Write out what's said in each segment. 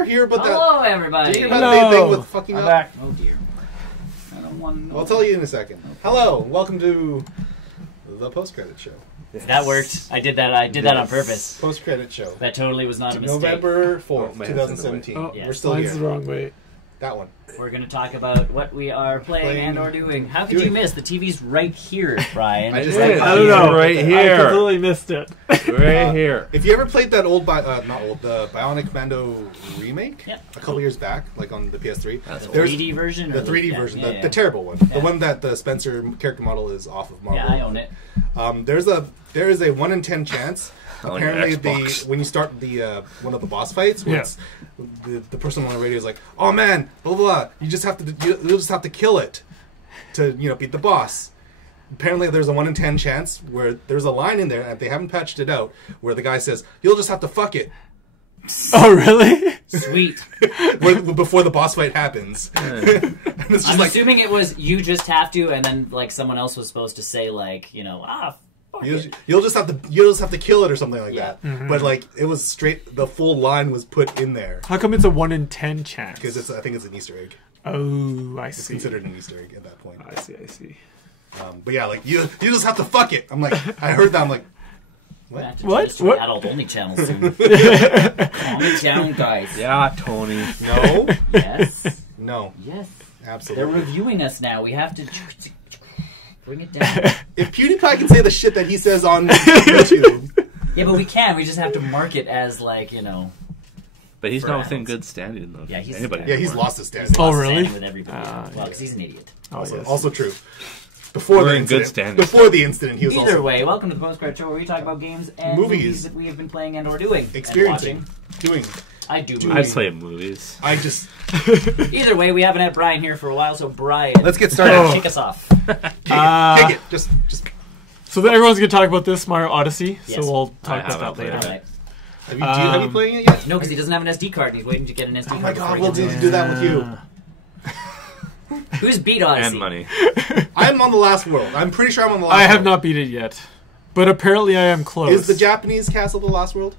ever hear about that? Hello, everybody. Did you hear about the thing with fucking I'm up? back. Oh dear. I don't want to know. I'll tell you in a second. Okay. Hello, welcome to the post-credit show. Yes. That worked. I did that on purpose. Post-credit show. That totally was not a mistake. November 4th, 2017. Oh, yes. We're still mine's here. the wrong way. That one. We're going to talk about what we are playing and or doing. How could you miss? The TV's right here, Brian. I just I don't know. Right I here. completely missed it. Right here. If you ever played that old, the Bionic Commando remake, Yeah. a couple years back, like on the PS3, The there's 3D version? the or 3D yeah, version, yeah, the terrible one, Yeah. the one that the Spencer character model is off of Marvel. Yeah, I own it. There is a 1 in 10 chance. On your Apparently, Xbox. when you start the one of the boss fights, where Yeah. it's, the person on the radio is like, "Oh man, blah blah, blah. You just have to kill it to beat the boss." Apparently, there's a 1 in 10 chance where there's a line in there, and they haven't patched it out, where the guy says, "You'll just have to fuck it." Oh, really? Sweet. Before the boss fight happens. And it's just I'm like, assuming it was you just have to, and then like someone else was supposed to say like, fuck it. you'll just have to kill it or something like Yeah. that. But like it was straight, the full line was put in there How come it's a 1 in 10 chance? because I think it's an Easter egg. Oh, I It's see. considered an Easter egg at that point. I see. But yeah, like you just have to fuck it. I'm like, I heard that. I'm like, We're gonna have to What? change to What? adult only channel soon. Calm it down, guys. Yeah, Tony. no, Yes. no, Yes. They're absolutely. reviewing us now. We have to bring it down. If PewDiePie can say the shit that he says on YouTube, Yeah, but we can. We just have to mark it as But he's For not within adults. good standing though. Yeah, he's- Anybody yeah, he's anymore. lost his standing. Oh, really? standing with everybody. Ah, Well, because he's an idiot. Oh, Also, yes. also true. Before We're the in good incident, standing. before the incident, he was Either also way, welcome to the Post Credit Show, where we talk about games and Movies. movies that we have been playing and or doing. experiencing, And doing. watching. I do. Doing. I'd say movies. I just Either way, we haven't had Brian here for a while, so Brian, let's get started. kick us off. Kick it. Just. So everyone's going to talk about this Mario Odyssey, Yes. so we'll I talk haven't about that played later. Alright. Have you playing it yet? No, because he doesn't have an SD card, and he's waiting to get an SD Oh card. my before god, he we'll gets do that with you. it. Who's beat Odyssey? And money. I'm on the last world. I'm pretty sure I'm on the last I have world. not beat it yet, but apparently I am close. Is the Japanese castle the last world?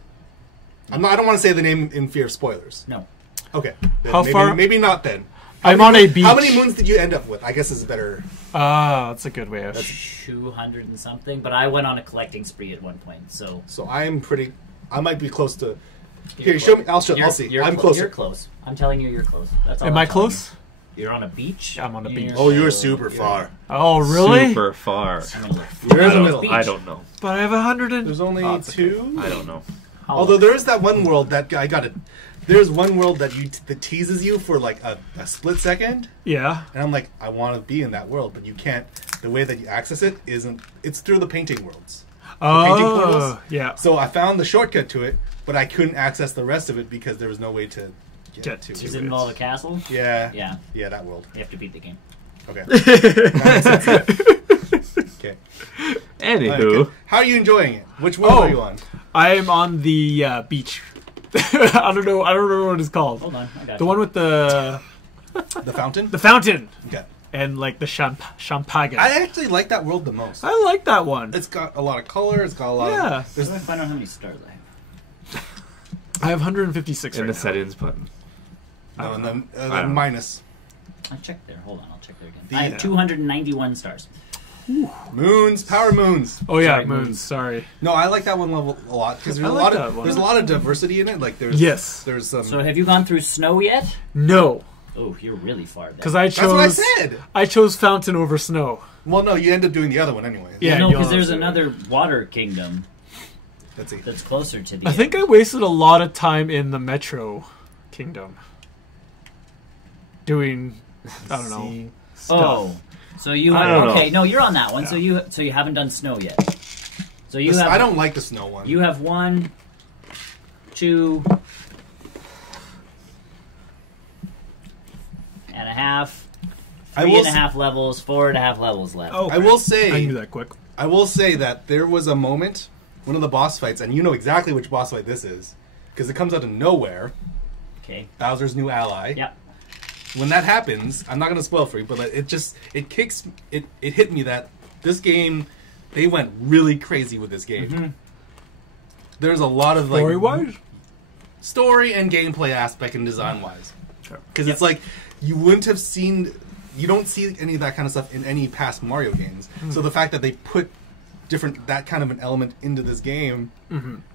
I don't want to say the name in fear of spoilers. No. Okay. Then How maybe, far- Maybe not then. I'm on a beach. How many moons did you end up with? I guess is better. That's a good way of... 200 and something, but I went on a collecting spree at one point, so... So I might be close to. You're Here, show me. close. I'll see. You're I'm close. closer. You're close. I'm telling you, you're close. That's all Am I'm I telling close? you. You're on a beach. I'm on a beach. Oh, you're super far. Oh, really? Super far. I'm gonna look. You're in the I middle. don't, I don't know. But I have 100 and... There's only Oh, it's okay. two. I don't know. Although there is that one world that I got it. There's one world that that teases you for like a split second, Yeah. and I'm like, I want to be in that world, but you can't. The way that you access it isn't. It's through the painting worlds. painting Oh, portals? yeah. So I found the shortcut to it, but I couldn't access the rest of it because there was no way to get to Does it. it involve a castle? Yeah. Yeah. Yeah, that world. You have to beat the game. Okay. That makes sense. Okay. Anywho, Okay. How are you enjoying it? Which world Oh. are you on? I am on the beach. I don't know what it's called. Hold on, I got The you. one with the The fountain? fountain Okay. and like the champagne. I actually like that world the most. I like that one. It's got a lot of color. It's got a lot Yeah. of... Let me find out how many stars I have. I have 156 in right the now. settings button. No, and then I don't know. minus. I'll check there. Hold on, I'll check there again. The- I have 291 stars. Moons, power moons. Oh yeah, Sorry, moons. moons. Sorry. No, I like that one level a lot because there's I a like lot that of one. there's a lot of diversity in it. Like there's Yes. there's some. So have you gone through snow yet? No, Oh, you're really far then. because I That's what I chose. said. I chose fountain over snow. Well, no, you end up doing the other one anyway. Yeah, no, you because there's also- another water kingdom Let's see. that's closer to the I think I wasted a lot of time in the Metro Kingdom doing. I don't know. Stuff. Oh, so you I have, don't okay? know. No, you're on that one. So you haven't done snow yet. So you have I don't like the snow one. you have 1, 2 and a half, I three will and a s- half levels, 4.5 levels left. Oh, I will I say knew that quick. I will say that there was a moment, one of the boss fights, and you know exactly which boss fight this is because it comes out of nowhere. Okay. Bowser's new ally. Yep. When that happens, I'm not going to spoil for you, but like, it hit me that this game, they went really crazy with this game. Mm-hmm. There's a lot of like Story wise, story and gameplay aspect and design wise. Because it's like you wouldn't have seen, you don't see any of that kind of stuff in any past Mario games. So the fact that they put that kind of an element into this game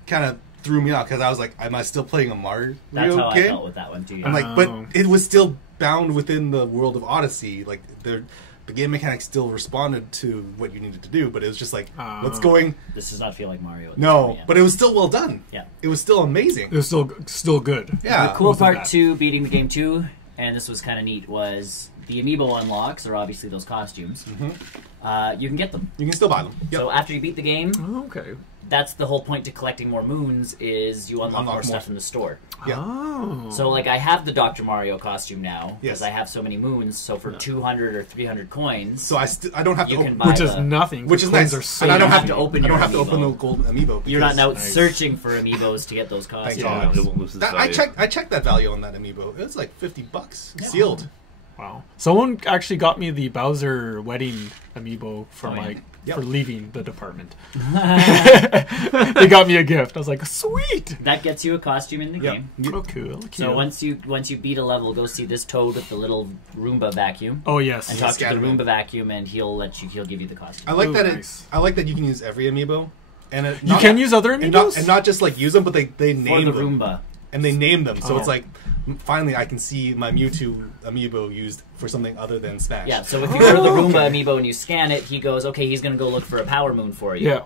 kind of threw me off because I was like, am I still playing a Mario game? That's how I felt with that one too. I'm like, but it was still bound within the world of Odyssey. Like the game mechanics still responded to what you needed to do, but it was just like, what's going? This does not feel like Mario. No, but it was still well done. Yeah, it was still amazing. It was still good. Yeah, the cool part bad. too, beating the game too, and this was kind of neat, was the amiibo unlocks, or obviously those costumes. You can get them. You can still buy them. Yep. So after you beat the game, Okay. that's the whole point to collecting more moons, is you unlock more stuff in the store. Yeah. Oh. So like I have the Dr. Mario costume now because Yes. I have so many moons. So for 200 or 300 coins, So I don't have to you open, can buy Which is the, nothing. which is coins nice. Are so And I don't You have to open I don't your have to open the amiibo. gold amiibo. You're not because- out searching for amiibos to get those costumes. God. Yeah, it won't lose its I value. checked that value on that amiibo. It was like $50 sealed. Wow. Someone actually got me the Bowser wedding amiibo for for leaving the department. They got me a gift. I was like, sweet. That gets you a costume in the game. Oh, cool. So once you beat a level, go see this Toad with the little Roomba vacuum. Oh yes. And talk to the Scan Roomba vacuum, and he'll give you the costume. I like Ooh, that. nice. I like that you can use every amiibo, and You can use other and amiibos. not just like use them, but they For name the them Roomba. and they name them. So Oh. it's like finally I can see my Mewtwo amiibo used for something other than Smash. Yeah, so if you go to the Roomba okay. amiibo and you scan it, he goes, okay, he's going to go look for a Power Moon for you. Yeah.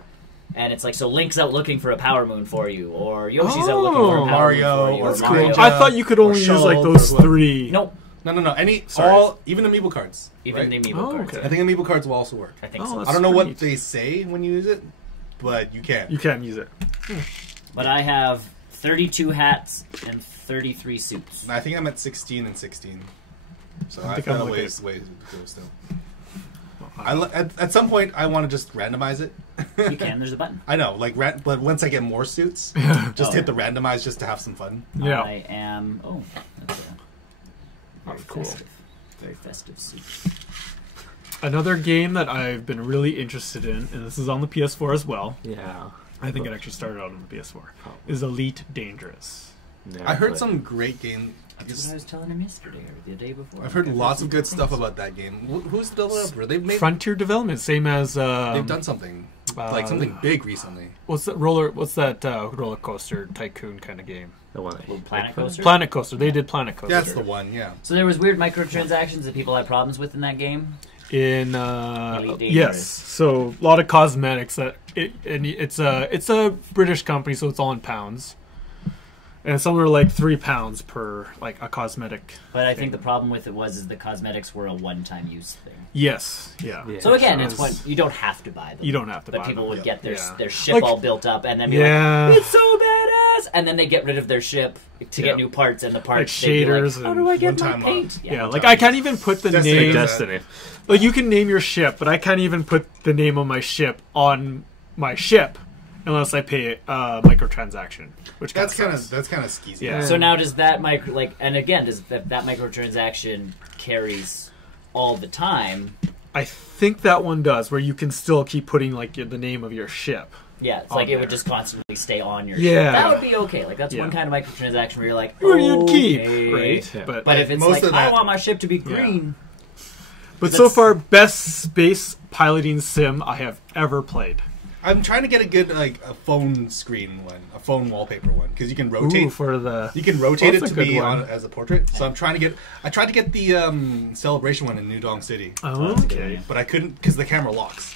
And it's like, so Link's out looking for a Power Moon for you, or Yoshi's out looking for a Power Mario, Moon for you, or that's Mario. cool. I thought you could only use like Shulk, those or- three. Nope, No. Sorry. Even amiibo cards. even right? the amiibo Oh, cards. okay. I think amiibo cards will also work. I think Oh, so. that's I don't know pretty what neat. they say when you use it, but you can. You can use it. But I have 32 hats and 33 suits. I think I'm at 16 and 16. So I I've think got I'm a like ways to go still. At some point, I want to just randomize it. You can, there's a button. I know, like, but once I get more suits, just hit the randomize just to have some fun. Yeah. I am, that's a That's cool. very festive suit. Another game that I've been really interested in, and this is on the PS4 as well. Yeah. I think it actually started out on the PS4. Is Elite Dangerous. Never I heard played some great game. That's what I was telling him yesterday or the day before. I've heard lots of good stuff about that game. Who's the developer? They've made. Frontier Development, same as They've done something like something big recently. What's that roller coaster tycoon kind of game? The one that Little Planet Coaster? Planet Coaster. They did Planet Coaster. That's the one. Yeah. So there was weird microtransactions that people had problems with in that game. In Elite Dangerous. yes, so a lot of cosmetics. It's a British company, so it's all in pounds. And some were like £3 per like a cosmetic. But I think the problem with it is the cosmetics were a one-time use thing. Yes, yeah. So again, it's it's- what you don't have to buy them. You don't have to But buy people them. would get Yeah. their ship Like- all built up and then be Yeah. like, it's so badass! And then they get rid of their ship to Yeah. get new parts, and the parts Like they'd be shaders Like, How and do I get my one-time paint? Yeah, like I can't even put the Destiny name. does Destiny. Like you can name your ship, but I can't even put the name of my ship on my ship unless I pay a microtransaction, which That's kind sucks. of skeezy. Yeah. So now does that and again, does that microtransaction carries all the time? I think that one does, where you can still keep putting like the name of your ship. Yeah, it's On like it would there. just constantly stay on your Yeah. ship. That would be okay. Like that's Yeah. one kind of microtransaction where you're like, Or you'd keep, okay. right? Yeah. But But if it's Most like, of I that- want my ship to be green. but so that's- far, best space piloting sim I have ever played. I'm trying to get a good like a phone screen one, a phone wallpaper one, because you can rotate. Ooh, for the You can rotate That's it a to good be one. on as a portrait. So I tried to get the celebration one in New Dong City, Oh, okay. but I couldn't because the camera locks.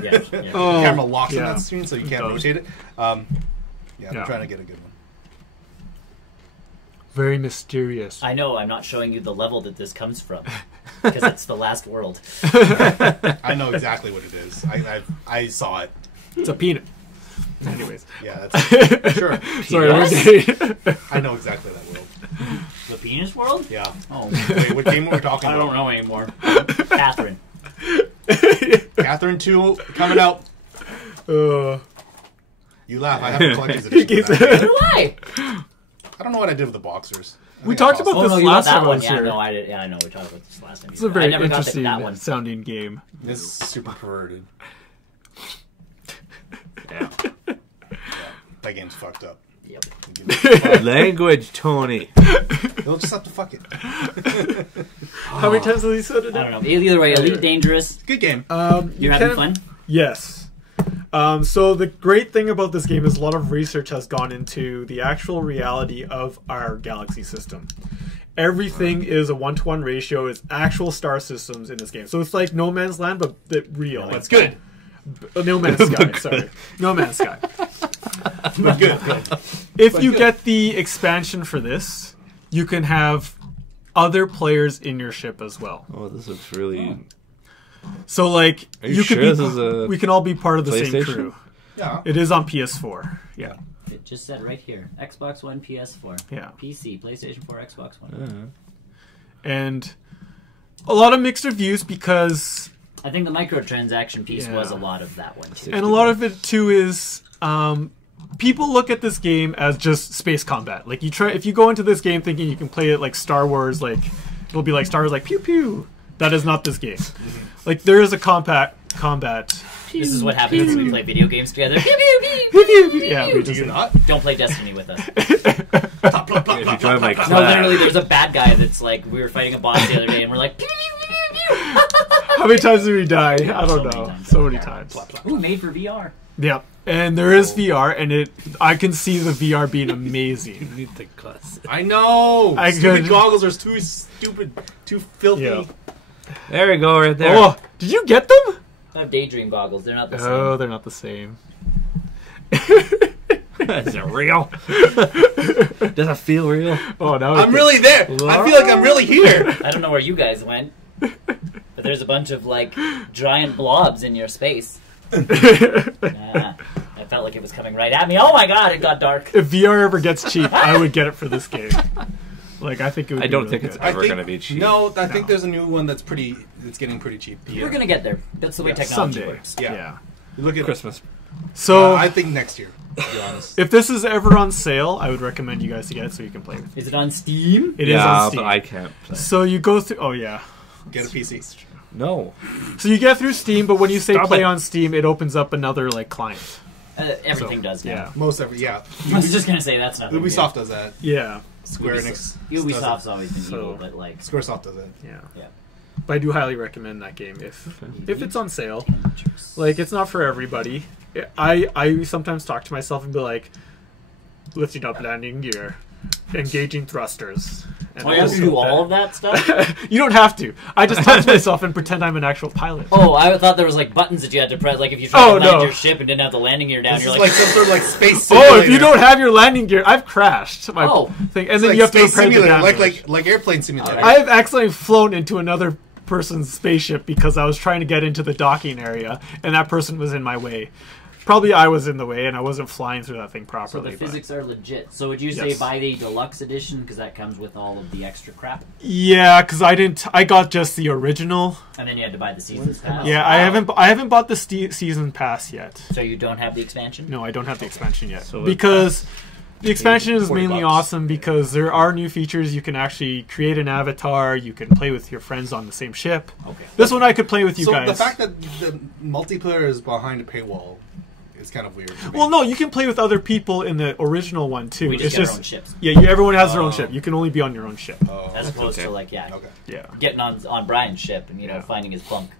Yeah. Oh, The camera locks on yeah. that screen, so you can't does. rotate it. I'm Yeah. trying to get a good one. Very mysterious. I know. I'm not showing you the level that this comes from because it's the last world. I know exactly what it is. I saw it. It's a peanut. Anyways, Yeah, that's sure. sorry. Yes? we're getting- I know exactly that world. The penis world? Yeah. Oh, Wait, what game were we talking I about? don't know anymore. Catherine. Catherine 2 coming out. You laugh. I have the collector's edition. for that. So do I. I don't know what I did with the boxers. I We think talked I about tossed Oh no, this you got last that time I one. was Yeah, here. no, I did. Yeah, I know. We talked about this last time. It's a very I never got interesting that one. sounding game. them. This is super perverted. Yeah. That game's fucked up. Yep. Language, Tony. They'll just have to fuck it. How many times have you said it? I don't know. Either way, Elite Dangerous. Good game. You're having fun? Yes. So the great thing about this game is a lot of research has gone into the actual reality of our galaxy system. Everything is a 1-to-1 ratio. It's actual star systems in this game. So it's like No Man's Land, but real. That's good. No Man's Sky, sorry. No Man's Sky. But good. If you get the expansion for this, you can have other players in your ship as well. Oh, this looks really... So, like, Are you sure this is a we can all be part of the same PlayStation? crew. Yeah. It is on PS4. Yeah. It just said right here. Xbox One, PS4. Yeah. PC, PlayStation 4, Xbox One. And a lot of mixed reviews because... I think the microtransaction piece Yeah. was a lot of that one, too. And a lot of it, too, is... people look at this game as just space combat. Like, if you go into this game thinking you can play it like Star Wars, like, it'll be like Star Wars, like, pew pew. That is not this game. Like, there is a combat. This is what happens when we play video games together. Yeah, we Do just you not? Don't play Destiny with us. If you drive my No, car... literally, there's a bad guy that's like, we were fighting a boss the other day, and we're like, How many times did we die? I don't know. So many times. ooh, made for VR. Yeah. And there is VR, and I can see the VR being amazing. You need the glasses. I know. I Stupid could- goggles are too stupid, too filthy. Yeah. There we go, right there. Oh, did you get them? I have Daydream goggles. They're not the same. Oh, they're not the same. Is it real? Does it feel real? Oh, now I'm really there. I feel like I'm really here. I don't know where you guys went, but there's a bunch of, like, giant blobs in your space. I felt like it was coming right at me. Oh my god, it got dark. If VR ever gets cheap, I would get it for this game. Like, I think it would. I be don't really think it's good. I ever think- going to be cheap. No, I think there's a new one that's getting pretty cheap. We're gonna get there. That's the way technology someday. works. Yeah. Yeah. You look at Christmas. So I think next year. To be honest. if this is ever on sale, I would recommend you guys to get it so you can play with it. Is it on Steam? It is yeah, on Steam. but I can't play. So you go through. Oh yeah. Get a PC. No. So you get through Steam, but when you say Stop play it. on Steam, it opens up another like client. Everything So, does now. Yeah. Most every yeah. I was just gonna say that's not Ubisoft does that. Yeah. Square Enix. Ubisoft's does always been So- evil, but like, Squaresoft does it. Yeah. yeah. But I do highly recommend that game if it's on sale. Like, it's not for everybody. I sometimes talk to myself and be like, lifting up landing gear, engaging thrusters. And Oh, you have to do all of that stuff? You don't have to. I just talk to myself and pretend I'm an actual pilot. Oh, I thought there was like buttons that you had to press. Like if you tried to land your ship and didn't have the landing gear down, This you're is like, like some sort of like space Oh, simulator. if you don't have your landing gear, I've crashed my thing, and It's then like you have to space repair the simulator, damage. like airplane simulator. I have accidentally flown into another person's spaceship because I was trying to get into the docking area, and that person was in my way. Probably I was in the way, and I wasn't flying through that thing so properly. the but- physics are legit. So would you say Yes. buy the deluxe edition because that comes with all of the extra crap, Yeah, because I got just the original. and then you had to buy the seasons pass? Yeah, I haven't bought the season pass yet. So you don't have the expansion? No, I don't have the expansion yet So because the expansion is 40 mainly bucks. awesome because there are new features. You can actually create an avatar. You can play with your friends on the same ship. Okay. This one I could play with you so guys. the fact that the multiplayer is behind a paywall is kind of weird. to me. Well, no, you can play with other people in the original one too. We just It's get just our own ships, yeah, everyone has their own Oh. ship. You can only be on your own ship. Oh, as opposed okay. to like okay. Yeah, getting on Brian's ship and finding his bunk.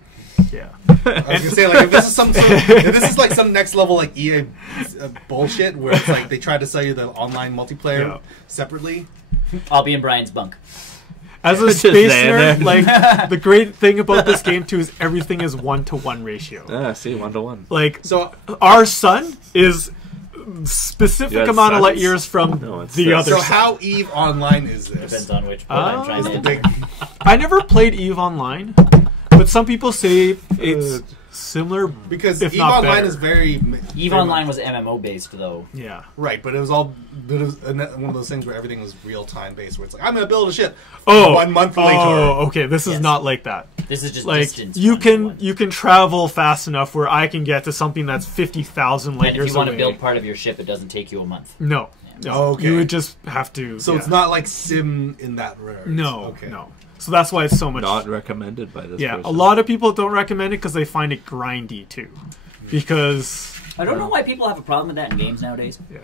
yeah. I was gonna say like if this is if this is like some next level like EA bullshit where it's like they try to sell you the online multiplayer Yeah. separately. I'll be in Brian's bunk. As a Just space there. nerd, like the great thing about this game too is everything is 1-to-1 ratio. Ah, see, 1-to-1. Like So our sun is specific Yeah, amount of light suns? years from No, it's the the- other. so sun. how Eve Online is Depends this? on which one I'm trying Is to it big? I never played Eve Online, but some people say it's similar Because if Eve not Online better. is very Eve very Online much- was MMO based though. Yeah. right, but it was one of those things where everything was real time based. Where it's like I'm gonna build a ship. Oh, 1 month later. Oh, okay. This is Yes. not like that. This is just Like distance. you can 1-to-1. you can travel fast enough where I can get to something that's 50,000 light And if years you want away. to build part of your ship, it doesn't take you a month. No. No. Oh, okay. You would just have to. So it's yeah. not like Sim in that regard. No. Okay. No. So that's why it's so much. Not recommended by this Yeah, person. a lot of people don't recommend it because they find it grindy too. Because I don't know why people have a problem with that in games nowadays. yeah,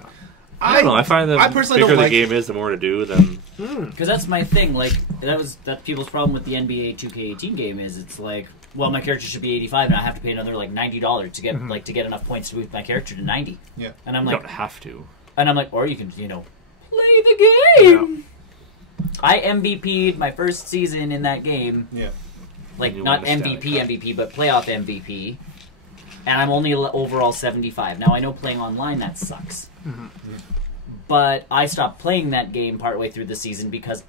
I don't know. I find that I the personally bigger don't the like- game is, the more to do. Then Because that's my thing. Like that's people's problem with the NBA 2K18 game is it's like, well, my character should be 85, and I have to pay another like $90 to get to get enough points to move my character to 90. Yeah. And I'm you like, don't have to. or you can play the game. I MVP'd my first season in that game. Yeah. Like You not won the Stanley MVP, but playoff MVP. And I'm only overall 75. Now I know playing online that sucks. But I stopped playing that game partway through the season because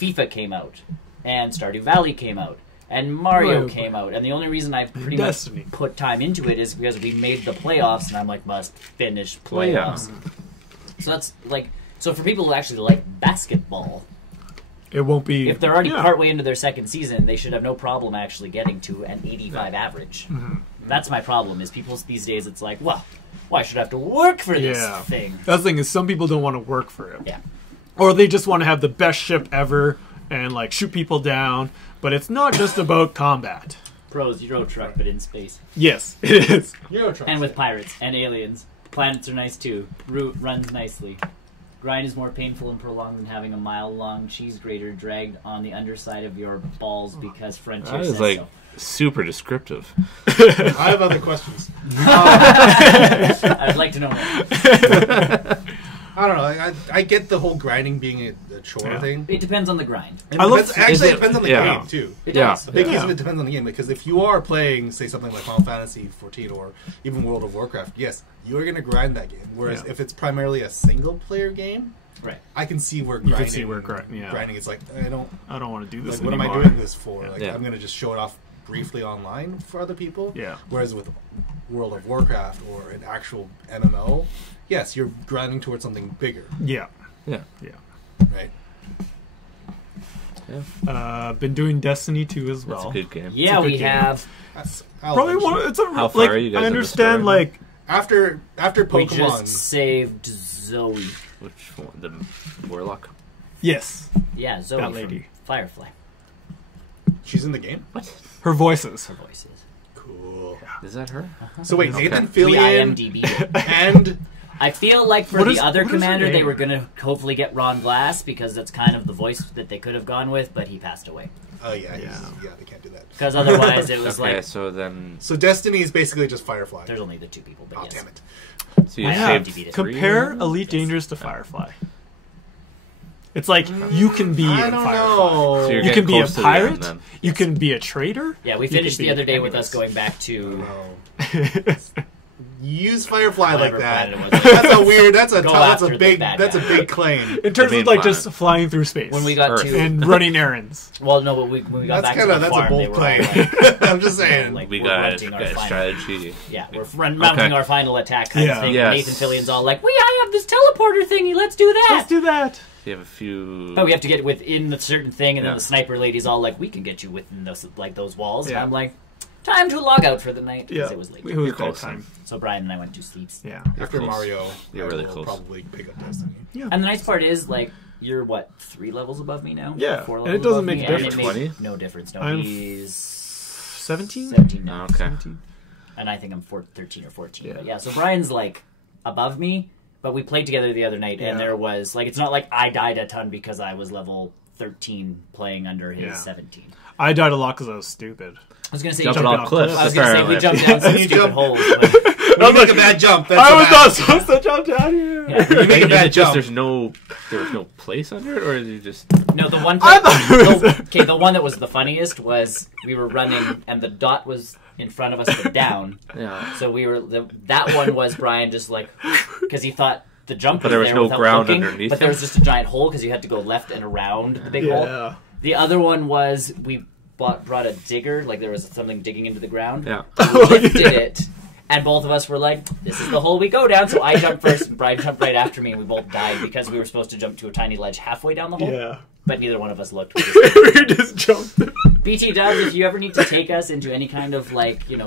FIFA came out, and Stardew Valley came out, and Mario Mario. came out. And the only reason I've pretty Destiny. much put time into it is because we made the playoffs, and I'm like, must finish playoffs. So that's like, so for people who actually like basketball, It won't be. if they're already yeah. partway into their second season, they should have no problem actually getting to an 85 average. That's my problem, is people these days, it's like, well, why should I have to work for this Yeah. thing? That's the thing is, some people don't want to work for it. Yeah. Or they just want to have the best ship ever and like shoot people down. But it's not just about combat. Pros, Euro Truck, but in space. Yes, it is. And with pirates and aliens. Planets are nice too. Route runs nicely. Grind is more painful and prolonged than having a mile-long cheese grater dragged on the underside of your balls because Frontier That says is like so. super descriptive. I have other questions. I'd like to know more. I don't know. I get the whole grinding being a chore Yeah. thing. It depends on the grind. It I love- depends, actually, is it it- depends on the yeah. game too. It Yeah. does. A big Yeah. piece of it depends on the game, because if you are playing, say, something like Final Fantasy 14 or even World of Warcraft, yes, you're going to grind that game. Whereas Yeah. if it's primarily a single-player game, Right. I can see where You grinding. can see where yeah. grinding is like, I don't want to do this like. What am I anymore. doing this for? Like, Yeah. I'm going to just show it off briefly online for other people. Yeah. Whereas with World of Warcraft or an actual MMO, yes, you're grinding towards something bigger, Yeah. Yeah. right? Been doing Destiny 2 as That's well. a good game. Yeah, It's a good we game. have. I'll Probably eventually- one. It's a How far like. are you guys I in the understand story? like. after We Pokemon. just saved Zoe. Which one? The Warlock? Yes, Yeah, Zoe That from lady. Firefly. She's in the game. her voices. Her voices. Cool. Is that her? So wait, Okay. Nathan We Fillion IMDb. and I feel like for What the is- other what is her commander, they name? were going to hopefully get Ron Glass because that's kind of the voice that they could have gone with, but he passed away. oh yeah, Yeah. they can't do that. Because otherwise, it was Okay, like so then So Destiny is basically just Firefly. there's only the two people. But Oh yes. damn it! so you I Yeah. saved IMDb'd it. three? Compare Elite Dangerous to Firefly. It's like you can be I in don't Firefly. know. So you're You getting can be a close to the end, pirate. then. You can be a traitor. Yeah, we You can finished be the other day with anyways. us going back to No. Use Firefly like whatever that. planet it was. That's a weird. That's a Go that's after a the big. bad That's a guy. big claim. In terms main of like planet. just flying through space when we got Earth. to and running errands. well, no, but when we got That's back to the that's farm, a they bold were all claim. like, I'm just saying. like, We we're got mounting our a final- strategy. Yeah, we're mounting Okay. our final attack kind Yeah. of thing. Yes. And Nathan Fillion's all like, I have this teleporter thingy. Let's do that. Let's do that. You have a few. But we have to get within the certain thing, and Yeah. then the sniper lady's all like, "We can get you within those walls." And Yeah. I'm like, "Time to log out for the night," because Yeah, it was late. it was You're close, bedtime. So Brian and I went to sleep. Yeah. After close. Mario, You're I really will close. probably pick up Destiny. And the nice part is, like, you're what 3 levels above me now? Yeah, 4 and levels it doesn't above make me, a and it difference. makes 20? no difference. No, I'm he's 17. 17 now, Oh, okay. 17. and I think I'm 13 or 14. Yeah. But yeah, so Brian's like above me. But we played together the other night, and Yeah. there was like, it's not like I died a ton because I was level 13 playing under his Yeah. 17. I died a lot because I was stupid. I was gonna say Jumping Jumping off off cliffs. I was gonna say we apparently. jumped down some Let's stupid jump. holes. But When you make a bad jump, that's I a was bad not supposed to jump down here. yeah, You make a Is bad it just jump. there was no place under it, or is it just no, the one. I thought it was- Okay, the one that was the funniest was we were running and the dot was in front of us but down. yeah? So we were that one was Brian just like because he thought the jump But was there was there no without ground looking, underneath but there him? was just a giant hole because you had to go left and around the big hole. Yeah. The other one was we brought a digger, like there was something digging into the ground. Yeah. We lifted it, and both of us were like, "This is the hole we go down." So I jumped first, and Brian jumped right after me, and we both died because we were supposed to jump to a tiny ledge halfway down the hole. Yeah. but neither one of us looked. We just jumped. BT Dubs, if you ever need to take us into any kind of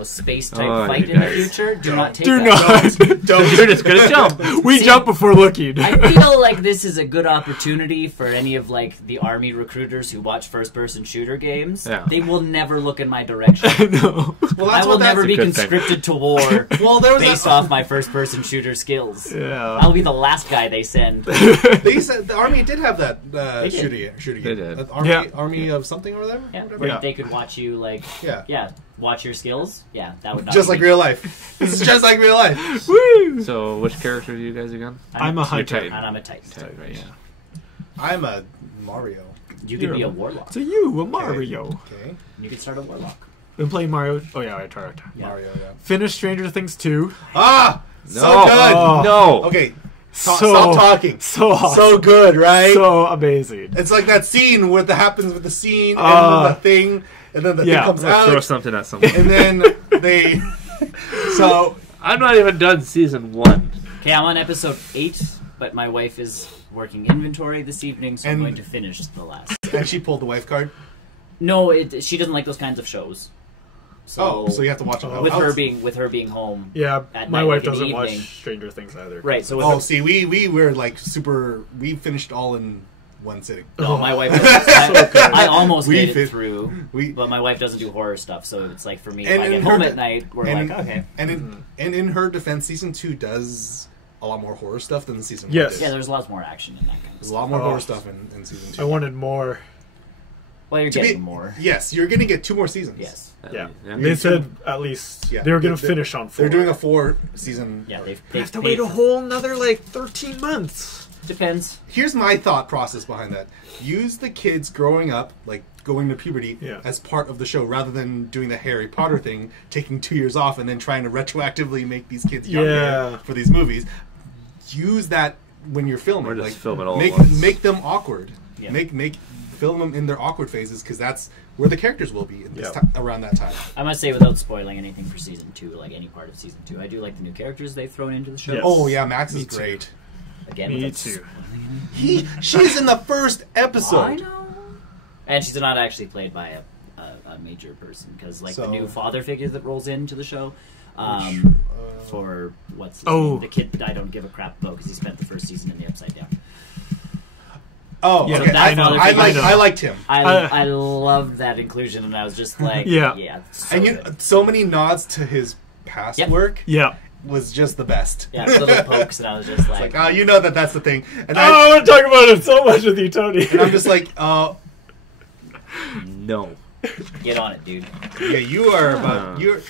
space type Oh, fight you in the guys. future, do not take Do us. not. Don't. You're just gonna jump. We See, jump before looking. I feel like this is a good opportunity for any of the army recruiters who watch first-person shooter games. Yeah. They will never look in my direction. No. Well, I that's will what never that's be a good thing. conscripted to war Well, there was based that, off my first-person shooter skills. Yeah. I'll be the last guy they send. They said the army did have that They did. shooting. They did. Army of something or whatever. Yeah, Whatever. where Yeah. they could watch you watch your skills. Yeah, that would not Just be like me. real life. This is just like real life. Woo! So, which character are you guys again? I'm a hunter. Titan. And I'm a Titan. Titan, right? Yeah. I'm a Mario. You could be a warlock. So you, a Mario. Okay. You could start a warlock. Been playing Mario. Oh yeah, I tried. Yeah. Mario. Yeah. Finished Stranger Things 2. Ah. No. So good. Oh. No. Okay. So, Stop talking. So awesome. So good, right? So amazing. It's like that scene where that happens with the scene and Uh, then the thing, and then the yeah. thing comes Let's throw out, something at someone. and then they. So I'm not even done season 1. Okay, I'm on episode 8, but my wife is working inventory this evening, so I'm And- going to finish the last. and she pulled the wife card. No, she doesn't like those kinds of shows. So, So you have to watch it with her being home. Yeah, At my night, wife like in the doesn't watch evening. Stranger Things either. Right, so with Oh, her, see, we were like super. We finished all in one sitting. no, my wife doesn't. I almost We made it fit- through, We but my wife doesn't do horror stuff, so it's like for me, if And I in get her home de- at night, we're and- like, okay. and in her defense, season 2 does a lot more horror stuff than season 1 Yes. did. Yeah, there's lots more action in that kind of There's a stuff. lot more Oh. horror stuff in season 2. I wanted more. Well, you're To be- getting more. Yes, you're gonna get 2 more seasons. Yes. Yeah. Yeah. They said at least Yeah. they were going to They- finish on 4. They're doing a 4 season. Yeah, They they've have to paid wait a for- whole another 13 months. Depends. Here's my thought process behind that. Use the kids growing up, like going to puberty, Yeah. as part of the show, rather than doing the Harry Potter thing, taking 2 years off and then trying to retroactively make these kids younger Yeah. for these movies. Use that when you're filming. Or just like, film it all at make once. make them awkward. Yeah. Make film them in their awkward phases, because that's where the characters will be in this Yeah. around that time. I must say, without spoiling anything for season 2, like any part of season 2, I do like the new characters they've thrown into the show. Yes. Oh yeah, Max Me is too. great. Again, Me without too. She's in the first episode. I know. And she's not actually played by a major person, because the So- new father figure that rolls into the show, for what's his Oh. name? The kid that I don't give a crap about because he spent the first season in the Upside Down. Oh, Yeah, okay. that I, father I, figure- like, I liked him. I love that inclusion, and I was just like, Yeah. so And good. so many nods to his past Yep. work Yeah. was just the best. Yeah, little pokes, and I was just like, Like, oh, you know that's the thing. And, Oh, I want to talk about it so much with you, Tony. and I'm just like, oh, No. get on it, dude. yeah, you are about you're.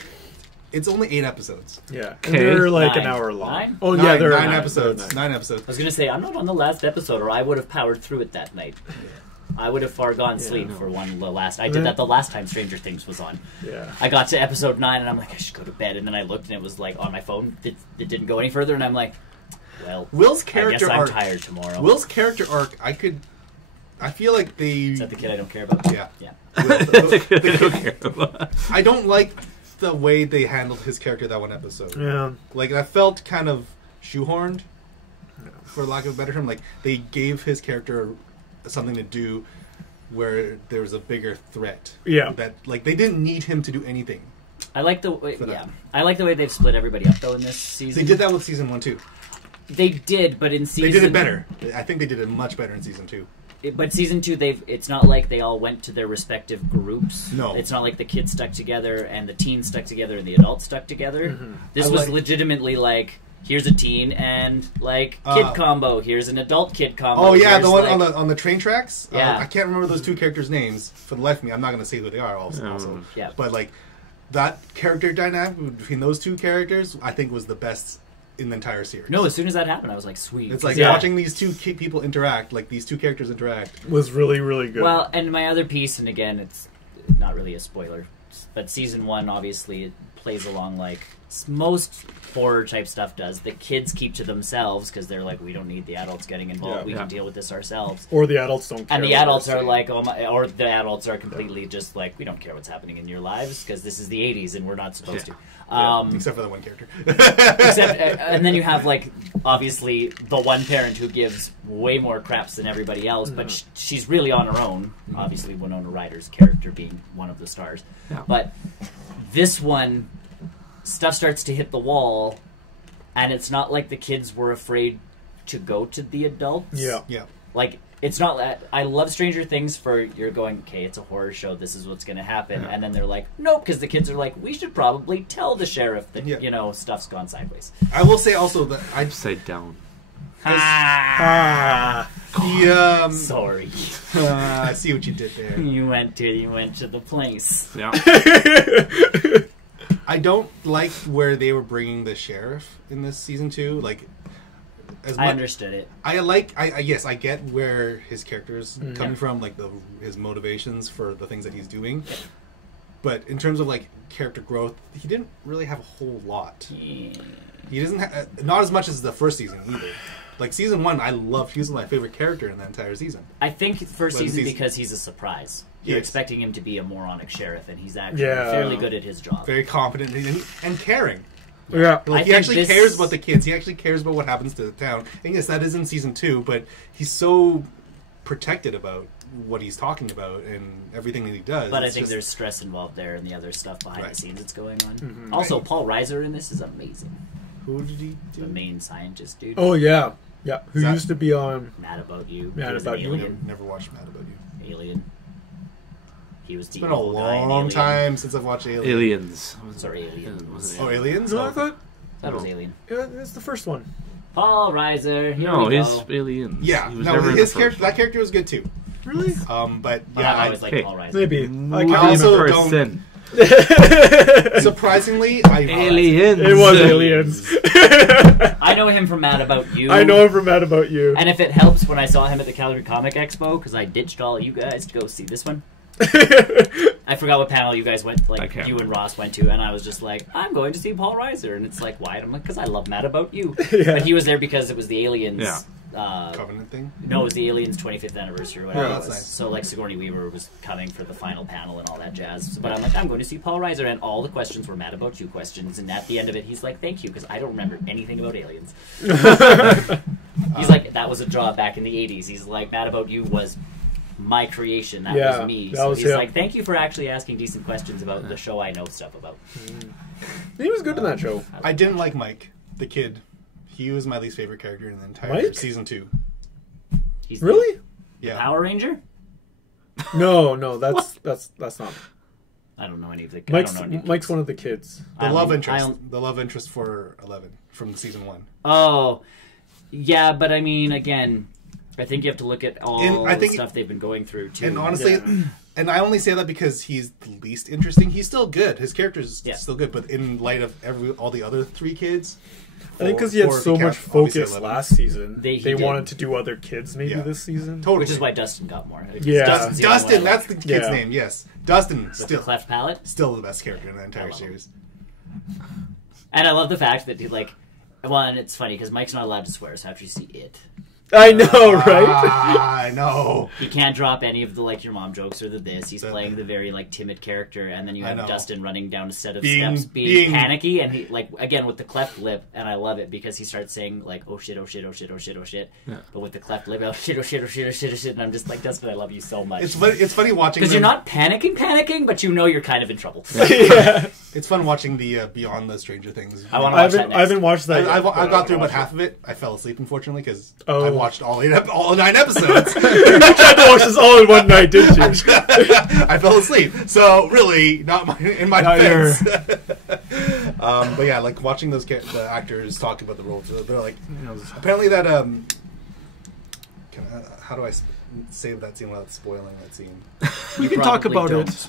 It's only 8 episodes. Yeah, and Okay. they're like an 9. hour long. 9? Oh Nine- yeah, they're 9 9 episodes. Nine. 9 episodes. I was gonna say I'm not on the last episode, or I would have powered through it that night. I would have foregone sleep for the last. I did that the last time Stranger Things was on. Yeah. I got to episode 9 and I'm like, I should go to bed. And then I looked and it was like on my phone. It didn't go any further, and I'm like, well, Will's I guess character I'm arc. tired tomorrow. Will's character arc. I feel like they. Is that the kid I don't care about? Yeah. Yeah. I don't like the way they handled his character that one episode. Yeah. Like, that felt kind of shoehorned, for lack of a better term. Like, they gave his character something to do where there was a bigger threat. Yeah. That, like, they didn't need him to do anything. I like the way. For that. Yeah, I like the way they've split everybody up though in this season. They did that with season 1 too. They did, but in season They did it better. I think they did it much better in season 2. But season 2, it's not like they all went to their respective groups. No. It's not like the kids stuck together and the teens stuck together and the adults stuck together. This I was like- legitimately like, here's a teen and kid combo. Here's an adult kid combo. Oh yeah, Here's, the one like- on the train tracks. Yeah. I can't remember those 2 characters' names for the life of me. I'm not going to say who they are. Also, Yeah. but like that character dynamic between those 2 characters, I think was the best in the entire series. No, as soon as that happened, I was like, sweet. It's like Yeah. watching these 2 people interact, like these 2 characters interact. Was really really good. Well, and my other piece, and again, it's not really a spoiler, but season 1, obviously, plays along like most horror type stuff does. The kids keep to themselves because they're like, we don't need the adults getting involved. We can deal with this ourselves. Or the adults don't care. And the adults are like, oh my, or the adults are completely just like, we don't care what's happening in your lives because this is the 80s and we're not supposed to. Except for the one character. And then you have like obviously the one parent who gives way more craps than everybody else, but she's really on her own. Obviously, Winona Ryder's character being one of the stars, but this one, stuff starts to hit the wall, and it's not like the kids were afraid to go to the adults. Yeah. Like, it's not that I love Stranger Things for you're going, okay, it's a horror show, this is what's going to happen, and then they're like, nope, because the kids are like, we should probably tell the sheriff that you know stuff's gone sideways. I will say also that Upside down. Sorry. I see what you did there. You went to the place. Yeah. I don't like where they were bringing the sheriff in this season 2. Like, I understood it. Yes, I get where his character is coming from, like his motivations for the things that he's doing. But in terms of like character growth, he didn't really have a whole lot. He doesn't not as much as the first season either. Like season 1, I loved. He was my favorite character in the entire season. I think first season because he's a surprise. You're expecting him to be a moronic sheriff, and he's actually fairly good at his job. Very competent and caring. Yeah, like he actually cares about the kids. He actually cares about what happens to the town. And yes, that is in season 2, but he's so protected about what he's talking about and everything that he does. But I think there's stress involved there and the other stuff behind the scenes that's going on. Also, Paul Reiser in this is amazing. Who did he do? The main scientist dude. Oh yeah. Who used to be on Mad About You? Mad About You. Never watched Mad About You. Alien. He was the It's been a long time since I've watched Alien. Aliens. Sorry, Aliens. Oh, Aliens? No, I thought That was Alien. it's the first one. Paul Reiser. No, his Aliens. Yeah, He was no, never in his the character. first That character was good too. Really? But I yeah, always like Paul Reiser. Maybe. one. I also First don't- sin. surprisingly, I Aliens. It was Aliens. I know him from Mad About You. I know him from Mad About You. And if it helps, when I saw him at the Calgary Comic Expo, because I ditched all you guys to go see this one. I forgot what panel you guys went, like you and Ross went to, and I was just like, I'm going to see Paul Reiser, and it's like, why? And I'm like, because I love Mad About You. But he was there because it was the Aliens. Covenant thing. No, it was the Aliens 25th anniversary or whatever it that's was. nice. So like Sigourney Weaver was coming for the final panel and all that jazz. But I'm like, I'm going to see Paul Reiser, and all the questions were Mad About You questions. And at the end of it, he's like, thank you, because I don't remember anything about aliens. He's like, that was a job back in the 80s. He's like, Mad About You was my creation. That was me. So he's like, thank you for actually asking decent questions about the show I know stuff about. He was good in that show. I didn't like Mike, the kid. He was my least favorite character in the entire Mike? season 2. He's Really? the Power Ranger? No, that's not. I don't know any of the. Mike's one of the kids. The love interest for 11 from season 1. Oh, yeah, but I mean, again, I think you have to look at all the stuff they've been going through too. And honestly, and I only say that because he's the least interesting. He's still good. His character is still good, but in light of all the other 3 kids. I think because he had so much focus last season, they wanted to do other kids maybe this season. Totally. Which is why Dustin got more. Yeah. Dustin, that's the kid's name, yes. Dustin, with the cleft palate? Still the best character in the entire series. And I love the fact that he, like, well, and it's funny because Mike's not allowed to swear, so after you see it. I know, right? I know. He can't drop any of the, like, your mom jokes or the this. He's playing the very, like, timid character, and then you have Dustin running down a set of steps being panicky, and he, like, again, with the cleft lip, and I love it because he starts saying, like, oh shit, oh shit, oh shit, oh shit, oh shit. Yeah. But with the cleft lip, oh shit, oh shit, oh shit, oh shit, oh shit, and I'm just like, Dustin, I love you so much. It's funny watching because you're not panicking, but you know you're kind of in trouble. It's fun watching the Beyond the Stranger Things. I want to watch that next. I haven't watched that yet. I got through about half of it. I fell asleep, unfortunately, because I watched all 9 episodes. You tried to watch this all in one night, didn't you? I fell asleep. So really, not in my defense. But yeah, like watching the actors talk about the roles. They're like, apparently that how do I save that scene without spoiling that scene? We can talk about it.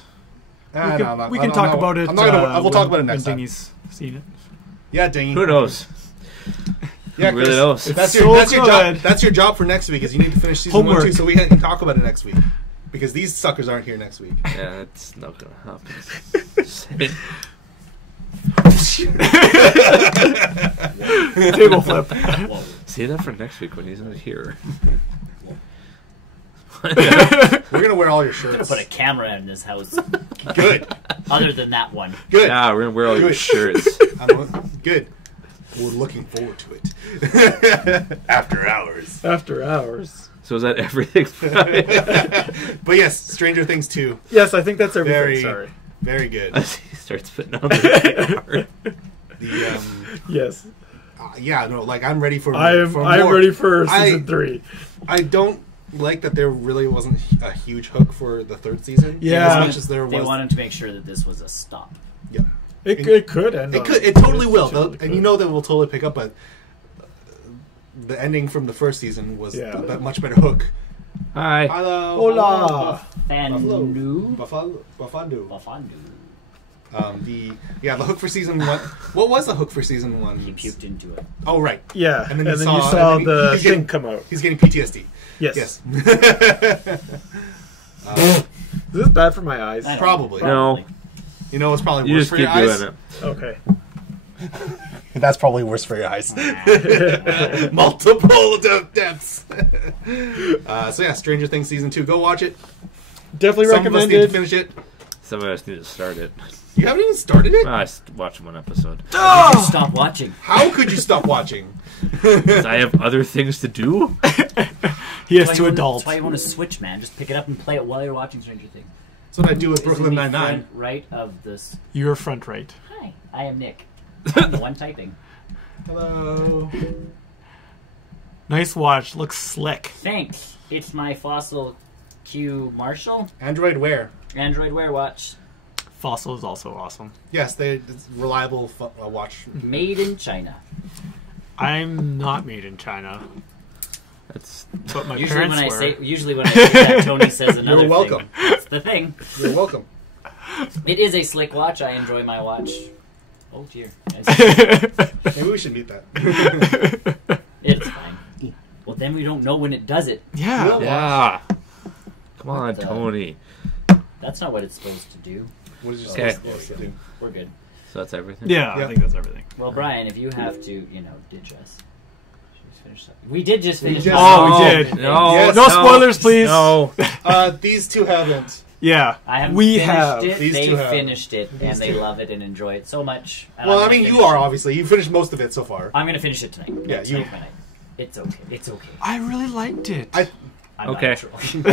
We can talk about it. We'll talk about it next time. Dingy's seen it. Yeah, Dingy. Who knows? Yeah, Who really knows? That's your job. That's your job for next week. Is you need to finish season 1 too, so we can talk about it next week. Because these suckers aren't here next week. Yeah, that's not gonna happen. Table flip. Whoa. Save that for next week when he's not here. We're gonna wear all your I'm gonna shirts. put a camera in this house. Good. Other than that one. Good. Yeah, we're gonna wear all your Good. shirts. Good. We're looking forward to it. After hours. After hours. So is that everything? But yes, Stranger Things 2. Yes, I think that's everything. Very, Sorry. very good. As he starts putting on the The Yes. yeah, no, like I'm ready for. I'm more. ready for season 3. I don't like that there really wasn't a huge hook for the third season. Yeah. as much as there was. They wanted to make sure that this was a stop. Yeah, It could end. it totally will. Totally And you know that we'll totally pick up. But the ending from the first season was Yeah. a much better hook. Hi. Hello, Hola. Fandu. Bafandu. Bafandu. The hook for season 1. What was the hook for season 1? He puked into it. Oh right, Yeah, And and then then, you you saw- saw and then the he's thing getting- come out. he's getting PTSD. Yes. Yes. Is this bad for my eyes? I don't Probably. know. No. You know what's probably You worse just for keep your eyes? doing it. Okay. That's probably worse for your eyes. Multiple depths. So yeah, Stranger Things season 2. Go watch it. Definitely Some of us need to recommended. finish it. Some of us need to start it. You haven't even started it. Well, I watched one episode. Why did you stop watching? How could you stop watching? 'Cause I have other things to do. He has That's why two you adults. That's why you want to switch, man. Just pick it up and play it while you're watching Stranger Things. That's what I do with Is in Brooklyn the Nine-Nine. front right of this. You're front right. Hi, I am Nick. I'm the one typing. Hello. Nice watch. Looks slick. Thanks. It's my Fossil Q Marshall Android Wear. Android Wear watch, Fossil is also awesome. Yes, it's reliable watch. made in China. I'm not made in China, That's but my Usually parents when I were. say that, Tony says another You're welcome. thing. That's the thing. You're welcome. It is a slick watch. I enjoy my watch. Oh dear. Maybe we should meet that. It's fine. Well, then we don't know when it does it. Yeah. Well, yeah. Come on, What the- Tony. That's not what it's supposed to do. What is your Okay. supposed to do? We're good. So that's everything. Yeah, Yeah. I think that's everything. Well, Brian, if you have to, ditch us. Should we finish up? We did just finish. just- up. Oh, we did. No, Yes. No spoilers, please. No. These two haven't. Yeah, I haven't we finished have. it. These They two have. finished it, These and they two. love it and enjoy it so much. and Well, I'm I gonna mean, finish you are it. obviously. You finished most of it so far. I'm gonna finish it tonight. Yeah, you- Tonight's my night. It's okay. It's okay. I really liked it. I'm Okay. not trolling.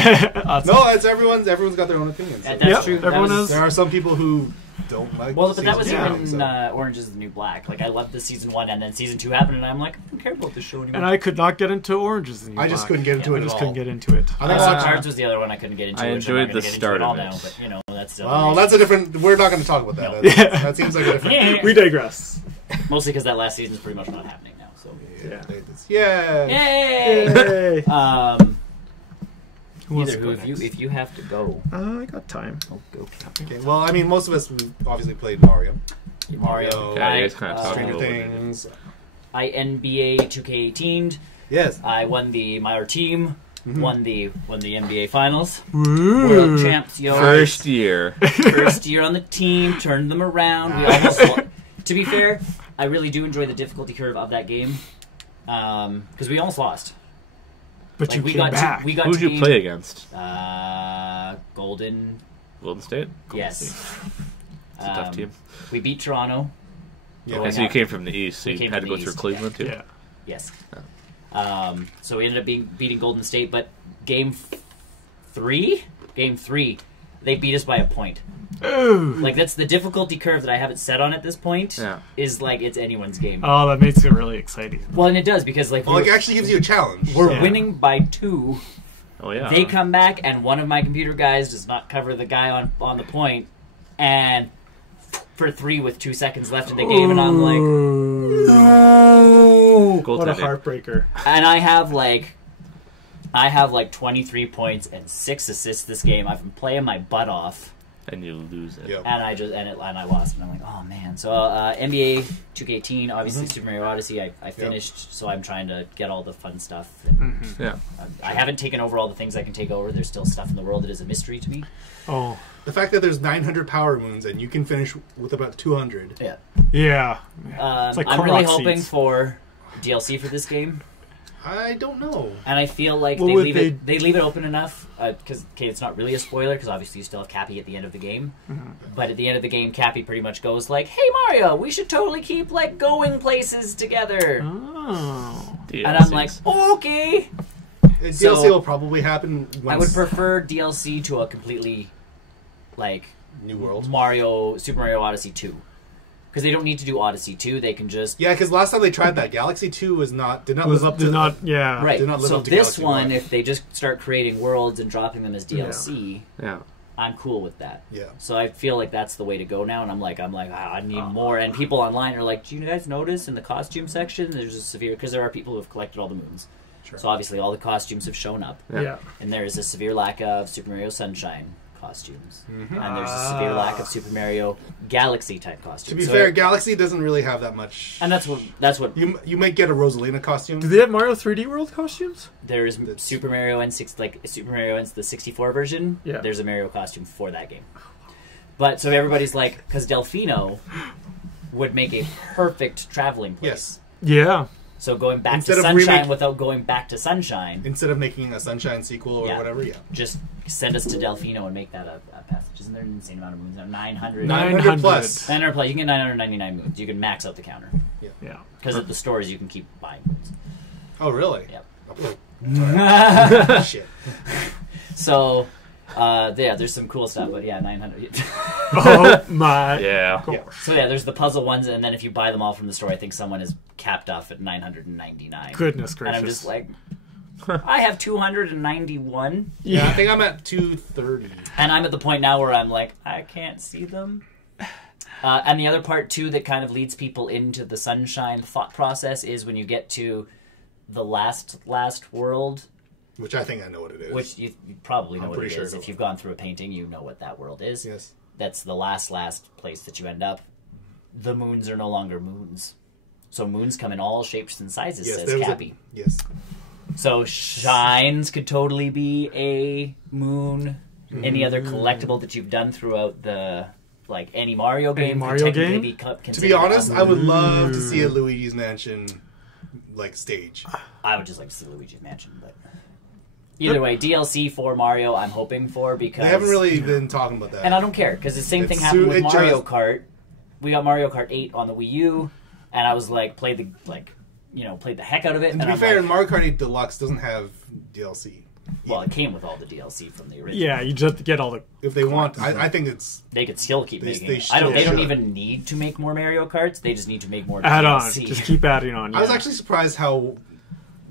Awesome. No, it's everyone's got their own opinions. That's Yep, true. That everyone was- has- There are some people who don't like. Well, but that was season even two, so. Orange is the New Black. Like, I loved the season 1, and then season 2 happened, and I'm like, I don't care about this show anymore. And I could not get into Orange is the New I just Black. couldn't get into Yeah, it I at just all. couldn't get into it. I House think of I Cards was the other one I couldn't get into. I which I'm not enjoyed gonna the get start into it all of now, it. but that's still Well, that's a different. We're not going to talk about that. No. That seems like a different. We digress. mostly because that last season's pretty much not happening now. So, Yeah. yay! Yay. Who wants Either to go who, next? if you have to go, I got time. oh, go. Okay. Well, I mean, most of us obviously played Mario, Mario. Okay, you guys kinda talked Stranger about it. Things. I NBA 2K18'd. Yes. I won our team Mhm. won the NBA Finals. Woo. World champs, yo. First year. First year on the team, turned them around. We almost. To be fair, I really do enjoy the difficulty curve of that game because we almost lost. But Like, you came back. we got Who'd to you game, play against? Golden. Golden State? Yes. It's a tough team. We beat Toronto. Yeah. Okay, so you came from the East, so We you came had to from go the through East, Cleveland, too? Yeah. Yes. So we ended up beating Golden State, but game 3, they beat us by a point. Ooh. Like, that's the difficulty curve that I have it set on at this point. Yeah. Is like it's anyone's game. Oh, that makes it really exciting. Well, and it does because like Well, it actually gives you a challenge. we're Yeah. winning by 2. Oh, yeah. They come back, and one of my computer guys does not cover the guy on the point, and for 3 with 2 seconds left in the game, and I'm like, no. Goaltending. What a heartbreaker. and I have like 23 points and 6 assists this game. I've been playing my butt off. And you lose it. Yep. And I lost, and I'm like, oh man. So NBA 2K18, obviously Super Mario Odyssey, I finished, so I'm trying to get all the fun stuff. Yeah. I haven't taken over all the things I can take over. There's still stuff in the world that is a mystery to me. Oh. The fact that there's 900 power moons and you can finish with about 200. Yeah. Yeah. I'm like really Korok hoping seeds. for DLC for this game. I don't know. And I feel like What they would leave it open enough because it's not really a spoiler because obviously you still have Cappy at the end of the game. But at the end of the game, Cappy pretty much goes like, "Hey Mario, we should totally keep like going places together." Oh. And I'm like, okay. DLC will probably happen once I would prefer DLC to a completely like New World. Super Mario Odyssey 2. Because they don't need to do Odyssey 2, they can just... Yeah, because last time they tried that, Galaxy 2 did not live up to... Right, did not live so up to this Galaxy one, 1. if they just start creating worlds and dropping them as DLC, Yeah. I'm cool with that. Yeah. So I feel like that's the way to go now, and I'm like, I need more. And people online are like, do you guys notice in the costume section, there's a severe... Because there are people who have collected all the moons. Sure. So obviously all the costumes have shown up. Yeah. And there is a severe lack of Super Mario Sunshine costumes. And there's a severe lack of Super Mario Galaxy type costumes. To be fair, Galaxy doesn't really have that much... And that's what You might get a Rosalina costume. Do they have Mario 3D World costumes? there's Super Mario N6, like Super Mario N's the 64 version. Yeah. There's a Mario costume for that game. But so everybody's like, because Delfino would make a perfect traveling place. Yes. Yeah. So going back Instead to of Sunshine without going back to Sunshine, Instead of making a Sunshine sequel or whatever, just send us to Delfino and make that a passage. Isn't there an insane amount of moons? 900. 900 plus. 900 plus. You can get 999 moons. You can max out the counter. Yeah. Because at the stores you can keep buying moons. Oh, really? Yep. Shit. So, there's some cool stuff, but 900. Oh my. Yeah. So there's the puzzle ones, and then if you buy them all from the store, I think someone is capped off at 999. Goodness And gracious. I'm just like, I have 291, Yeah, I think I'm at 230. and I'm at the point now where I'm like, I can't see them. And the other part too that kind of leads people into the Sunshine thought process is when you get to the last world, Which I think I know what it is. which you probably know I'm what it pretty sure is. I know If you've gone through a painting, you know what that world is. Yes. That's the last place that you end up. The moons are no longer moons. So moons come in all shapes and sizes, Yes, says there was Cappy. Yes. So shines could totally be a moon. Any other collectible that you've done throughout the any Mario game. could Mario technically game? be To be considered honest, a I would moon. love to see a Luigi's Mansion stage. I would just like to see Luigi's Mansion, but either way, DLC for Mario, I'm hoping for because They haven't really been talking about that. and I don't care because the same thing It's happened so- with it Mario just- Kart. We got Mario Kart 8 on the Wii U, and I was like, played the heck out of it. And to be I'm fair, like, Mario Kart 8 Deluxe doesn't have DLC. well, it came with all the DLC from the original. Yeah, you just have to get all the... If they want, I think it's... They could still keep They- making they it. still They don't should. even need to make more Mario Karts. They just need to make more Add on. DLC. Just keep adding on. I was yeah. actually surprised how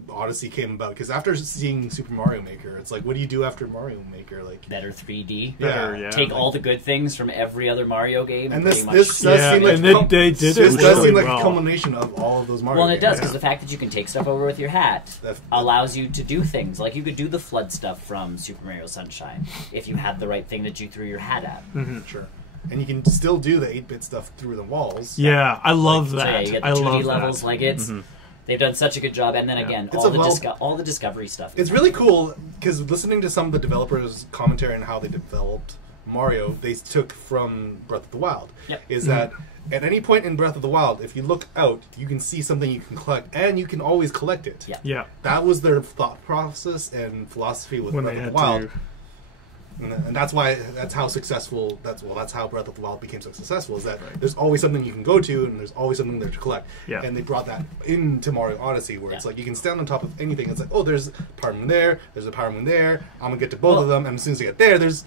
Odyssey came about, because after seeing Super Mario Maker, it's like, what do you do after Mario Maker? Like, Better 3D. Better, yeah. Take all the good things from every other Mario game. and pretty this much this does Yeah, seem like and they did this it does really seem like well. a culmination of all of those Mario. Well, and it does games. because the fact that you can take stuff over with your hat That- allows you to do things like you could do the flood stuff from Super Mario Sunshine if you had the right thing that you threw your hat at. Sure. And you can still do the 8-bit stuff through the walls. Yeah, I love So that. yeah, you get the I 2D love levels. that. Like it's they've done such a good job. And then again, It's all the discovery stuff. It's really cool because listening to some of the developers' commentary on how they developed Mario, they took from Breath of the Wild. Yep. Is that at any point in Breath of the Wild, if you look out, you can see something you can collect, and you can always collect it. Yeah. Yeah. That was their thought process and philosophy with When Breath they of had the Wild. to... And that's how successful. That's how Breath of the Wild became so successful. Is that there's always something you can go to, and there's always something there to collect. Yeah. And they brought that into Mario Odyssey, where it's like you can stand on top of anything. It's like, oh, there's a power moon there. There's a power moon there. I'm gonna get to both of them, and as soon as I get there, there's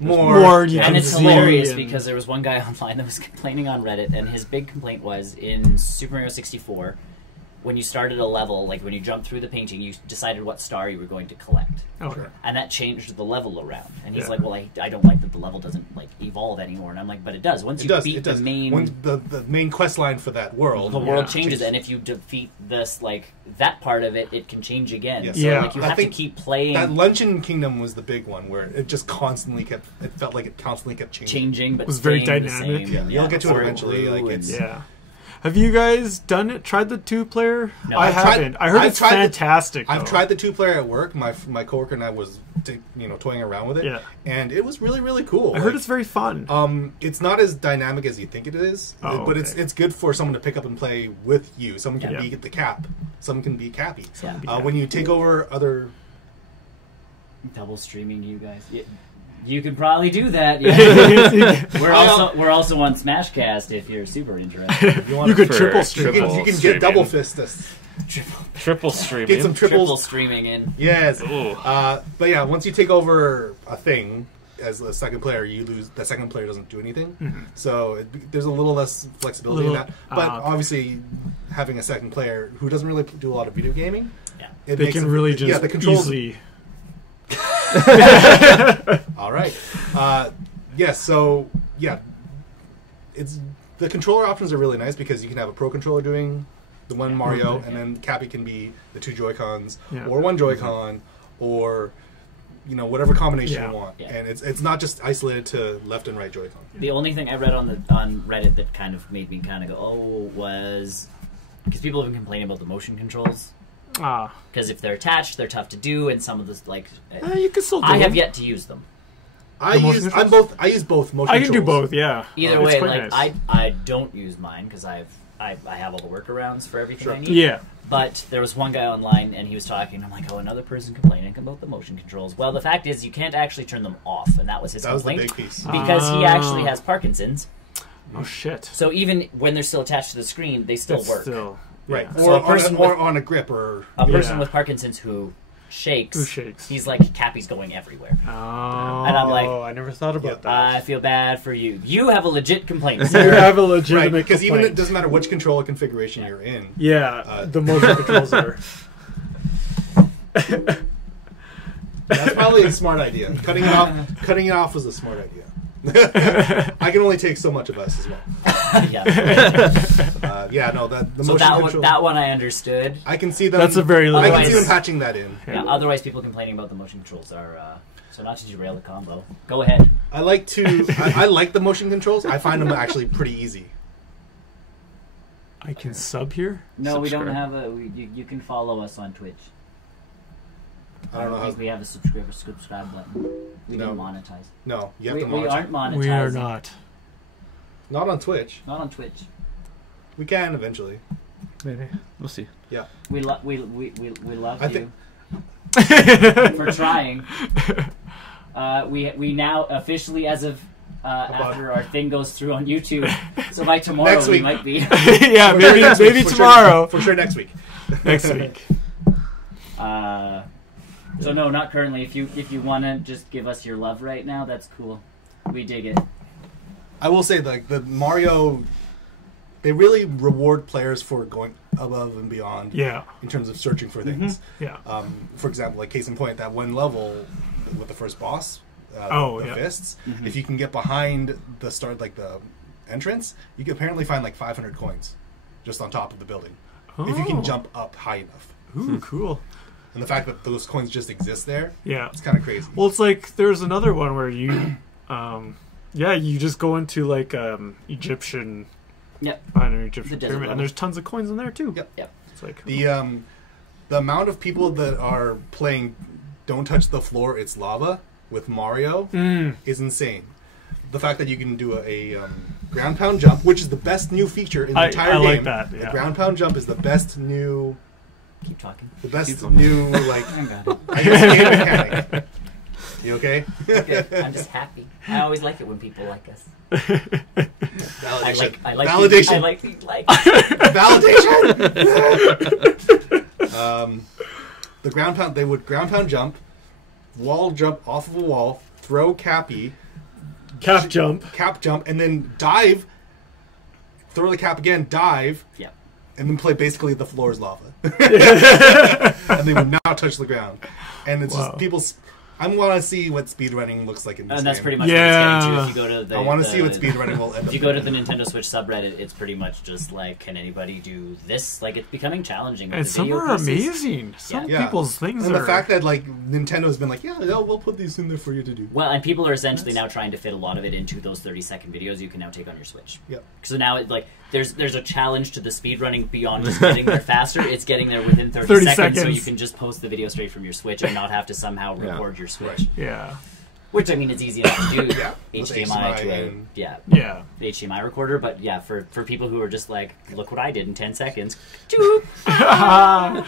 more. more you And can it's see hilarious and- because there was one guy online that was complaining on Reddit, and his big complaint was in Super Mario 64, when you started a level, like when you jumped through the painting, you decided what star you were going to collect. Okay. And that changed the level around. And he's Yeah. like, well, I don't like that the level doesn't like evolve anymore. And I'm like, but it does. Once you beat the main... When the main quest line for that world... the world changes, and if you defeat this, like, that part of it, it can change again. Yeah. So, Yeah. like, you I have to think keep playing... That Luncheon Kingdom was the big one, where it just constantly kept... It felt like it constantly kept changing. but It was very staying the dynamic. same. Yeah, you'll get to it before eventually, grew like, and- it's- Yeah. Have you guys tried the 2-player? No. I I've tried- haven't. I heard I've it's tried the- fantastic. I've though. tried the 2-player at work. My coworker and I was, toying around with it. Yeah. And it was really, really cool. I heard it's very fun. It's not as dynamic as you think it is, Oh, but okay. it's good for someone to pick up and play with you. Someone can Yeah. be the cap. Someone can be Cappy. Yeah. be When you take over other... Double streaming you guys. You could probably do that. Yeah. we're also on Smashcast if you're super interested. If you, want You could to, triple you stream. can, you can get double fist us. Triple streaming. Get some Triple triples. streaming in. Yes. Ooh. But yeah, once you take over a thing as a second player, you lose. The second player doesn't do anything. So there's a little less flexibility in that. But obviously, having a second player who doesn't really do a lot of video gaming, Yeah. it They makes can it- really just the controls. easily... All right. Yes. So yeah, it's the controller options are really nice because you can have a pro controller doing the one Mario, and then Cappy can be the 2 Joy-Cons Yeah. or 1 Joy-Con, or whatever combination Yeah. you want. Yeah. And it's not just isolated to left and right Joy-Con. The only thing I read on Reddit that kind of made me kind of go, oh, was because people have been complaining about the motion controls. Because if they're attached, they're tough to do, and some of the like. you can still do I have them. yet to use them. I motion use controls? I use both motion I can do controls. both, yeah. Either It's way, quite like nice. I don't use mine because I have all the workarounds for everything Sure. I need. Yeah. But there was one guy online, and he was talking. I'm like, oh, another person complaining about the motion controls. Well, the fact is, you can't actually turn them off, and that was his That was the complaint. big piece. Because he actually has Parkinson's. Oh, shit. So even when they're still attached to the screen, they still It's work. Still, Right. yeah. So a person or with- on a grip or... A person Yeah. with Parkinson's who shakes, he's like, Cappy's going everywhere. Oh, And I'm like, I never thought about that. I feel bad for you. You have a legit complaint. You sir. have a Right, legitimate because even complaint. it doesn't matter which controller configuration you're in. Yeah, the motion controls are... That's probably a smart idea. Cutting it off was a smart idea. I can only take so much of us as well. Yeah. Yeah, no, the So motion that control. that one I understood. I can see them. That's a very I can Otherwise- see them patching that in. Yeah, otherwise, people complaining about the motion controls are. So not to derail the combo. Go ahead. I like to. I like the motion controls. I find them actually pretty easy. I can sub here? No, we don't Subscribe. have a. You can follow us on Twitch. I don't know think how. we have a subscribe button. We No. didn't monetize. No, you have We, to we monitor. aren't monetizing. We are not. Not on Twitch. Not on Twitch. We can eventually. Maybe. We'll see. Yeah. We love love I you think- for trying. We now officially, as of after our thing goes through on YouTube, so by tomorrow Next we week. might be. Yeah, For sure maybe next week, maybe for sure- tomorrow. For sure next week. Next week. So no, not currently. If you want to just give us your love right now, that's cool. We dig it. I will say, like, the Mario, they really reward players for going above and beyond Yeah. in terms of searching for things. Yeah. For example, like case in point, that one level with the first boss, Oh, the yeah. fists. If you can get behind the start, like the entrance, you can apparently find like 500 coins just on top of the building if you can Oh. jump up high enough. Ooh, cool. And the fact that those coins just exist there, Yeah. it's kind of crazy. Well, it's like there's another one where you, you just go into like Egyptian, Yep. behind an Egyptian The desert pyramid, level. and there's tons of coins in there too. Yep. Yep. It's like The amount of people that are playing "Don't Touch the Floor, It's Lava" with Mario is insane. The fact that you can do a ground pound jump, which is the best new feature in the entire I game. like that. The Yeah. ground pound jump is the best new, Keep talking. new like I got it. I guess game mechanic. You okay? Okay, I'm just happy. I always like it when people like us. Validation. I like validation. I like being liked. Validation. The ground pound. They would ground pound jump, wall jump off of a wall, throw Cappy, cap jump. cap jump, and then dive. Throw the cap again, dive, Yep. and then play basically the floor is lava, and they would not touch the ground. And it's just people's. I want to see what speedrunning looks like in this And that's game. pretty much what it's getting to. If you go to the, I want to see what speedrunning will end up. If you go to the Nintendo Switch subreddit, it's pretty much just like, can anybody do this? Like, it's becoming challenging. And some are amazing. Some people's things and are... the fact that like Nintendo has been like, yeah, we'll put these in there for you to do. Well, and people are essentially now trying to fit a lot of it into those 30-second videos you can now take on your Switch. Yep. So now, there's a challenge to the speedrunning beyond just getting there faster. It's getting there within 30 seconds, so you can just post the video straight from your Switch and not have to somehow record your Switch. Right. Yeah. Which, I mean, it's easy enough to do. Yeah. HDMI to a... and... Yeah. Yeah. HDMI recorder, but yeah, for people who are just like, look what I did in 10 seconds. Yeah.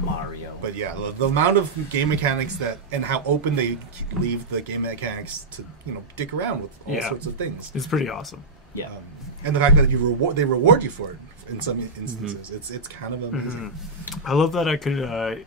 Mario. But yeah, the amount of game mechanics that and how open they leave the game mechanics to dick around with all sorts of things. It's pretty awesome. Yeah. And the fact that they reward you for it in some instances, it's kind of amazing. I love that I could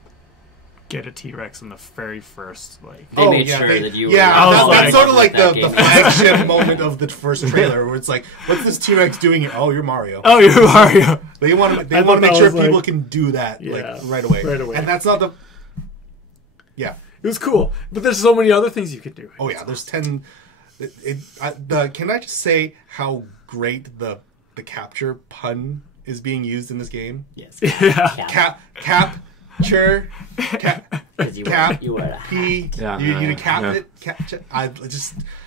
get a T-Rex in the very first They made sure that you were... that's sort of like the flagship moment of the first trailer where it's like, what's this T-Rex doing here? Oh, you're Mario. Oh, you're Mario. They want to make sure people can do that right away. Right away. And that's not the... Yeah. It was cool. But there's so many other things you could do. Oh, yeah. There's 10... can I just say how great the capture pun is being used in this game? Yes. Yeah. Capture, cap, you were P, you cap it.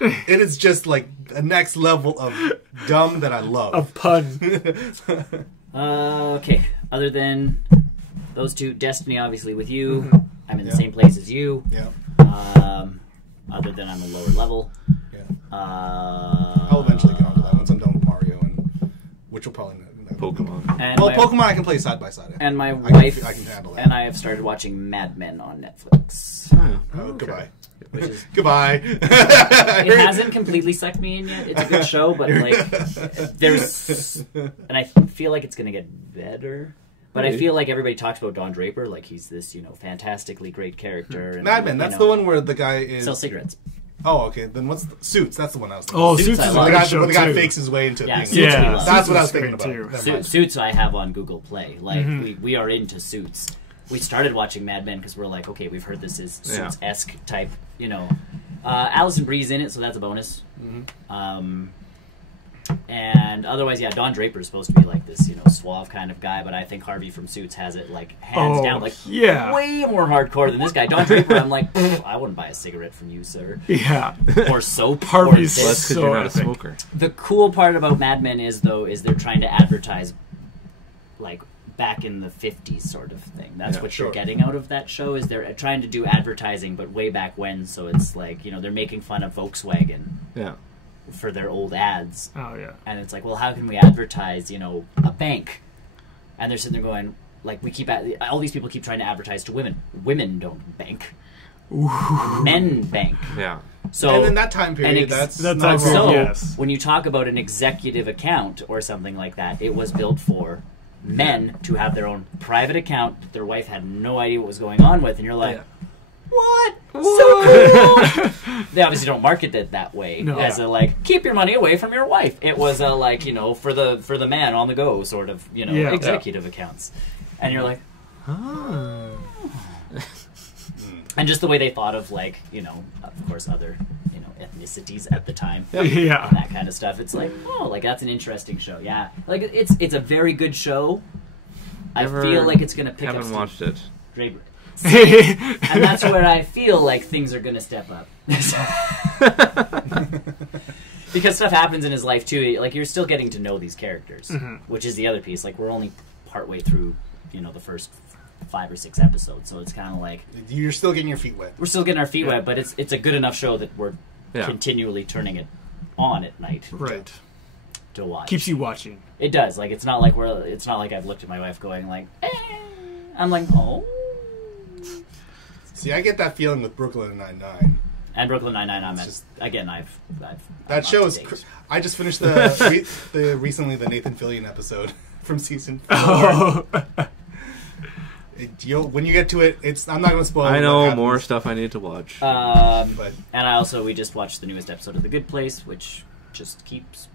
It is just like a next level of dumb that I love. A pun. Okay. Other than those two, Destiny, obviously, with you. I'm in the same place as you. Yeah. Other than I'm a lower level. Yeah. I'll eventually get onto that once I'm done with Mario, which will probably Pokemon. And Pokemon I can play side by side. And my wife I can handle that. and I have started watching Mad Men on Netflix. Oh, goodbye. Which is, goodbye. It hasn't completely sucked me in yet. It's a good show, but there's, and I feel like it's gonna get better. But I feel like everybody talks about Don Draper, like he's this fantastically great character. And, Mad Men. That's the one where the guy is sells cigarettes. Oh, okay. Then what's Suits? That's the one I was thinking. Oh, Suits is a good show, the guy fakes his way into things. Yeah, that's what I was thinking about. Suits I have on Google Play. Like, we are into Suits. We started watching Mad Men because we're like, okay, we've heard this is Suits-esque type, Alison Brie's in it, so that's a bonus. And otherwise, Don Draper is supposed to be like this, suave kind of guy, but I think Harvey from Suits has it hands down, way more hardcore than this guy. Don Draper, I'm like, I wouldn't buy a cigarette from you, sir. Yeah. Or soap. Harvey's or that's because you're not a smoker. The cool part about Mad Men is they're trying to advertise, back in the 50s sort of thing. That's what you're getting out of that show, is they're trying to do advertising, but way back when, so it's they're making fun of Volkswagen. Yeah. For their old ads. Oh, yeah. And it's like, well, how can we advertise, a bank? And they're sitting there going, all these people keep trying to advertise to women. Women don't bank. Ooh. Men bank. Yeah. So, and in that time period, that's not wrong. So, when you talk about an executive account or something like that, it was built for men to have their own private account that their wife had no idea what was going on with, and you're like, what? So cool! They obviously don't market it that way, as a keep your money away from your wife. It was a for the man on the go sort of executive accounts, and you're like, oh. And just the way they thought of of course other ethnicities at the time, and that kind of stuff. It's that's an interesting show. Yeah, it's a very good show. I feel like it's gonna pick up. Haven't watched it. Draper. And that's where I feel like things are going to step up. Because stuff happens in his life, too. You're still getting to know these characters, which is the other piece. We're only partway through, the first 5 or 6 episodes, so it's kind of you're still getting your feet wet. We're still getting our feet wet, but it's a good enough show that we're continually turning it on at night. Right. To watch. Keeps you watching. It does. It's not like I've looked at my wife going eh. I'm like, oh. See, I get that feeling with Brooklyn Nine-Nine. And Brooklyn Nine-Nine, I've that show is... I just finished the recently the Nathan Fillion episode from season 4. Oh. When you get to it, I'm not going to spoil it. I know more stuff I need to watch. And we just watched the newest episode of The Good Place, which just keeps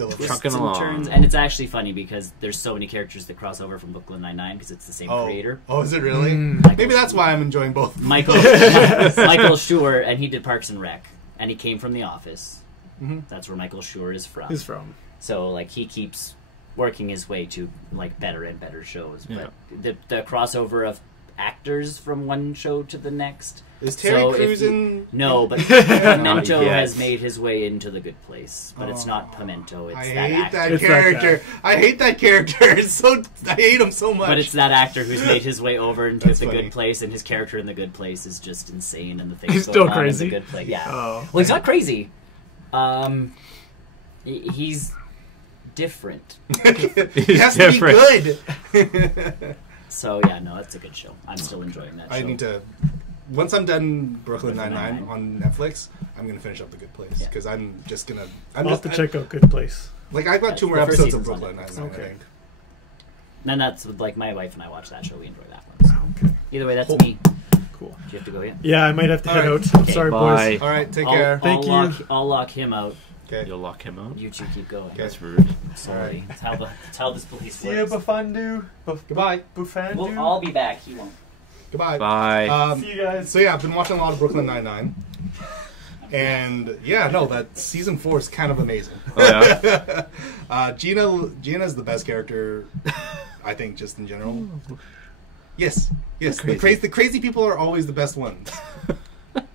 still a twists Trucking and along. turns, and it's actually funny because there's so many characters that cross over from Brooklyn Nine-Nine because it's the same creator. Oh, is it really? Mm. Maybe that's why I'm enjoying both. Michael Schur, and he did Parks and Rec, and he came from The Office. Mhm. That's where Michael Schur is from. He's from. So like he keeps working his way to like better and better shows. Yeah. But the crossover of actors from one show to the next. Is Terry So if Crews you- in? No, but Pimento Not yet. has made his way into the good place. But it's not Pimento. It's I that hate actor. that It's that character. I hate that character. It's so I hate him so much. But it's that actor who's made his way over into That's the funny. good place, and his character in the good place is just insane, and the things He's going still on crazy? in the good place. Yeah. Oh. Well, he's not crazy. He's different. he has to be good. So yeah, no, it's a good show. I'm still enjoying that show. I need to. Once I'm done Brooklyn Brooklyn Nine-Nine on Netflix, I'm gonna finish up The Good Place Yeah. because I'm just gonna. I'll have to check out Good Place. Like I've got 2 more The first episodes of season's on Brooklyn Netflix. Nine-Nine. Okay. I think. And that's like my wife and I watch that show. We enjoy that one. So. Okay. Either way, that's Cool. me. Cool. Do you have to go yet? Yeah, I might have to head All out. right. I'm Okay. sorry, Bye. boys. All right, take care. Thank you. I'll lock him out. Okay. You'll lock him out? You two keep going. Okay. That's rude. Sorry. That's how this police See you, works. Bufandu. Goodbye. Bufandu. Well, I'll be back. He won't. Goodbye. Bye. See you guys. So yeah, I've been watching a lot of Brooklyn Nine-Nine, and yeah, no, that season 4 is kind of amazing. Oh, yeah? Gina's the best character, I think, just in general. Yes. Crazy. The crazy people are always the best ones.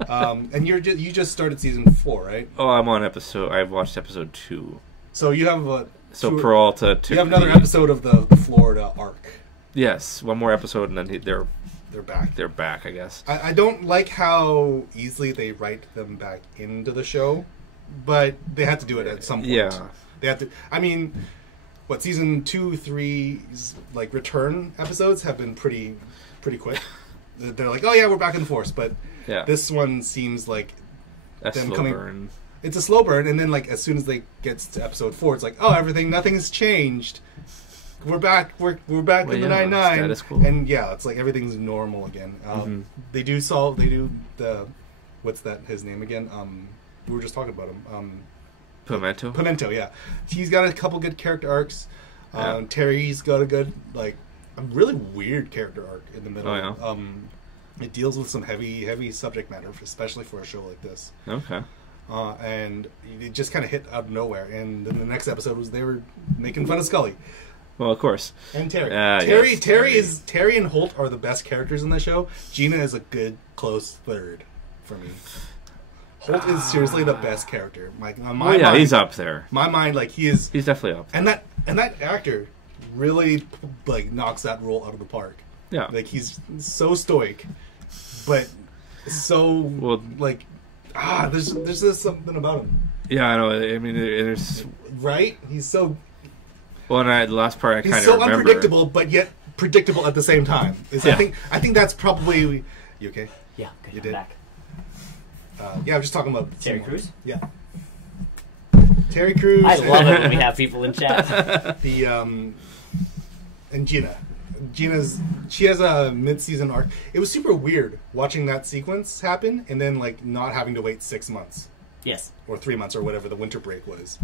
And you just started season 4, right? Oh, I'm on episode... I've watched episode 2. So you have a So two- Peralta took you have another me- episode of the Florida arc. Yes, one more episode and then They're back. they're back, I guess. I don't like how easily they write them back into the show, but they had to do it at some point. Yeah. They have to. I mean, what season 2, 3's like return episodes have been pretty quick. They're like, oh yeah, we're back in the force, but Yeah. this one seems like That's them slow coming- burn. it's a slow burn, and then like as soon as they get to episode 4, it's like, oh, nothing's changed. We're back. We're back Well, in the yeah, 9-9, status quo. and yeah, it's like everything's normal again. Mhm. They do the what's that his name again? We were just talking about him. Pimento, yeah. He's got a couple good character arcs. Yeah. Terry's got a good a really weird character arc in the middle. Oh, yeah? It deals with some heavy subject matter, especially for a show like this. Okay. And it just kind of hit out of nowhere. And then the next episode was they were making fun of Scully. Well, of course. And Terry. Yes, Terry and Holt are the best characters in the show. Gina is a good close third for me. Holt is seriously the best character. Like on my Oh, yeah, mind, he's up there. my mind, like he is, He's definitely up there. and that actor really like knocks that role out of the park. Yeah. Like he's so stoic, but so Well- like there's just something about him, Yeah, I know. I mean, there's... right? He's so Well, and the last part I he's kind of so remember... unpredictable, but yet predictable at the same time. Yeah. I think that's probably you okay? Yeah, good. You I'm did? back. Yeah, I'm just talking about Terry someone. Crews? Yeah, Terry Crews. I love it when we have people in chat. The and Gina. She has a mid-season arc. It was super weird watching that sequence happen and then like not having to wait 6 months Yes. or 3 months or whatever the winter break was.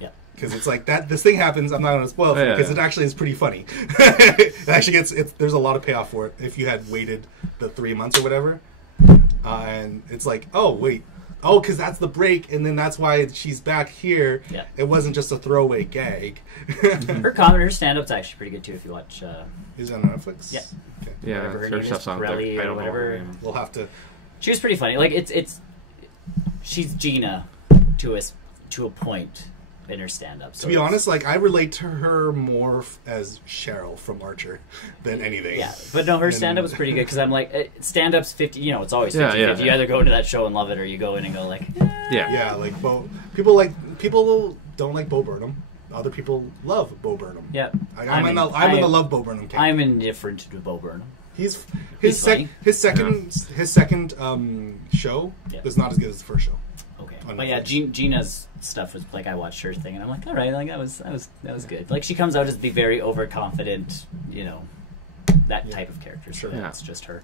Yeah. Because it's like that. This thing happens. I'm not going to spoil it Yeah, because yeah. it actually is pretty funny. It actually gets. There's a lot of payoff for it if you had waited the 3 months or whatever. And it's like, oh wait, oh because that's the break, and then that's why she's back here. Yeah. It wasn't just a throwaway gag. Her stand-up's actually pretty good too if you watch. Is it on Netflix? Yeah. Okay. Yeah, Whatever her her name is, stuff's on there. Pirelli I or don't know her whatever. name. We'll have to. She was pretty funny. Like it's she's Gina to a point in her stand-up. So To be honest, like I relate to her more as Cheryl from Archer than anything. yeah, but no, her And- stand-up was pretty good because I'm like stand-up's 50. You know, it's always 50. Yeah, yeah. You either go into that show and love it, or you go in and go like, Yeah. Yeah, like people don't like Bo Burnham. Other people love Bo Burnham. yeah. I'm in the love Bo Burnham camp. I'm indifferent to Bo Burnham. He's He's funny. his second show Yeah. was not as good as the first show. Okay, On but yeah, Netflix. Gina's stuff was like I watched her thing and I'm like, all right, like that was good. Like she comes out as the very overconfident, you know, that type of character. So Yeah. that's just her.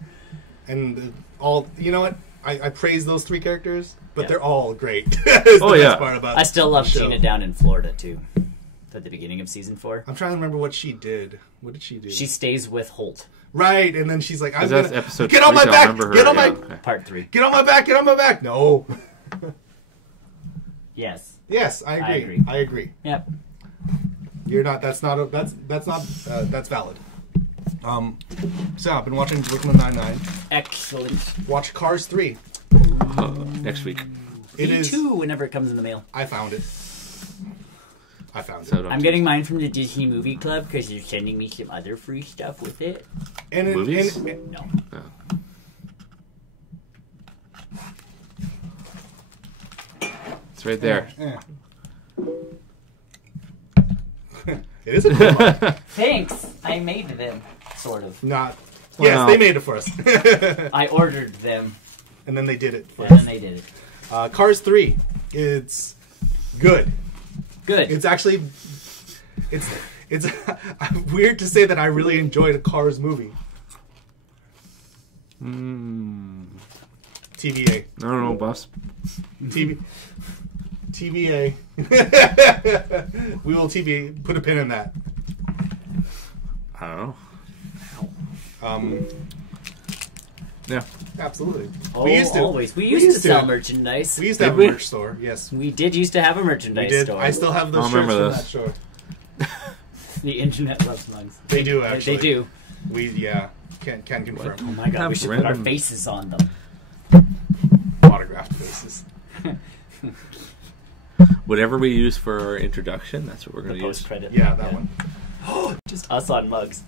And all you know what I praise those 3 characters, but Yeah. they're all great. Is Oh, the yeah. best part about I still love the show. Gina down in Florida too. At the beginning of season 4. I'm trying to remember what she did. What did she do? She stays with Holt. Right, and then she's like, "I'm That's gonna episode get on my 3, I back, remember her, get on yeah, my, okay. Part 3. get on my back, get on my back." No. Yes. Yes, I agree. I agree. I agree. Yep. You're not. That's not. That's valid. So I've been watching Brooklyn Nine-Nine. Excellent. Watch Cars 3. Next week. It Me is. too, whenever it comes in the mail. I found it. I found So it. don't I'm getting mine from the Disney Movie Club because they're sending me some other free stuff with it. And Movies? No. Oh. It's right there. Yeah. It is a cool one. Thanks. I made them. Sort of. Not. Well, Yes, no. they made it for us. I ordered them, And then they did it for and us. then they did it. Cars 3. It's good. Good. It's actually. It's weird to say that I really enjoyed a Cars movie. TBA. I don't know, boss. TBA. We will TBA. Put a pin in that. I don't know. Yeah. Absolutely. Oh, we used to. always. We used to sell merchandise. We used to have a Did we? merch store. Yes, We did used to have a merchandise we did. store. I still have those I shirts remember from those. that store. The internet loves mugs. They do actually. They do. We can confirm. Oh my god, we should put our Random- faces on them. Autographed faces. Whatever we use for our introduction, that's what we're The going to use. post credit. Yeah, that one. Just us on mugs.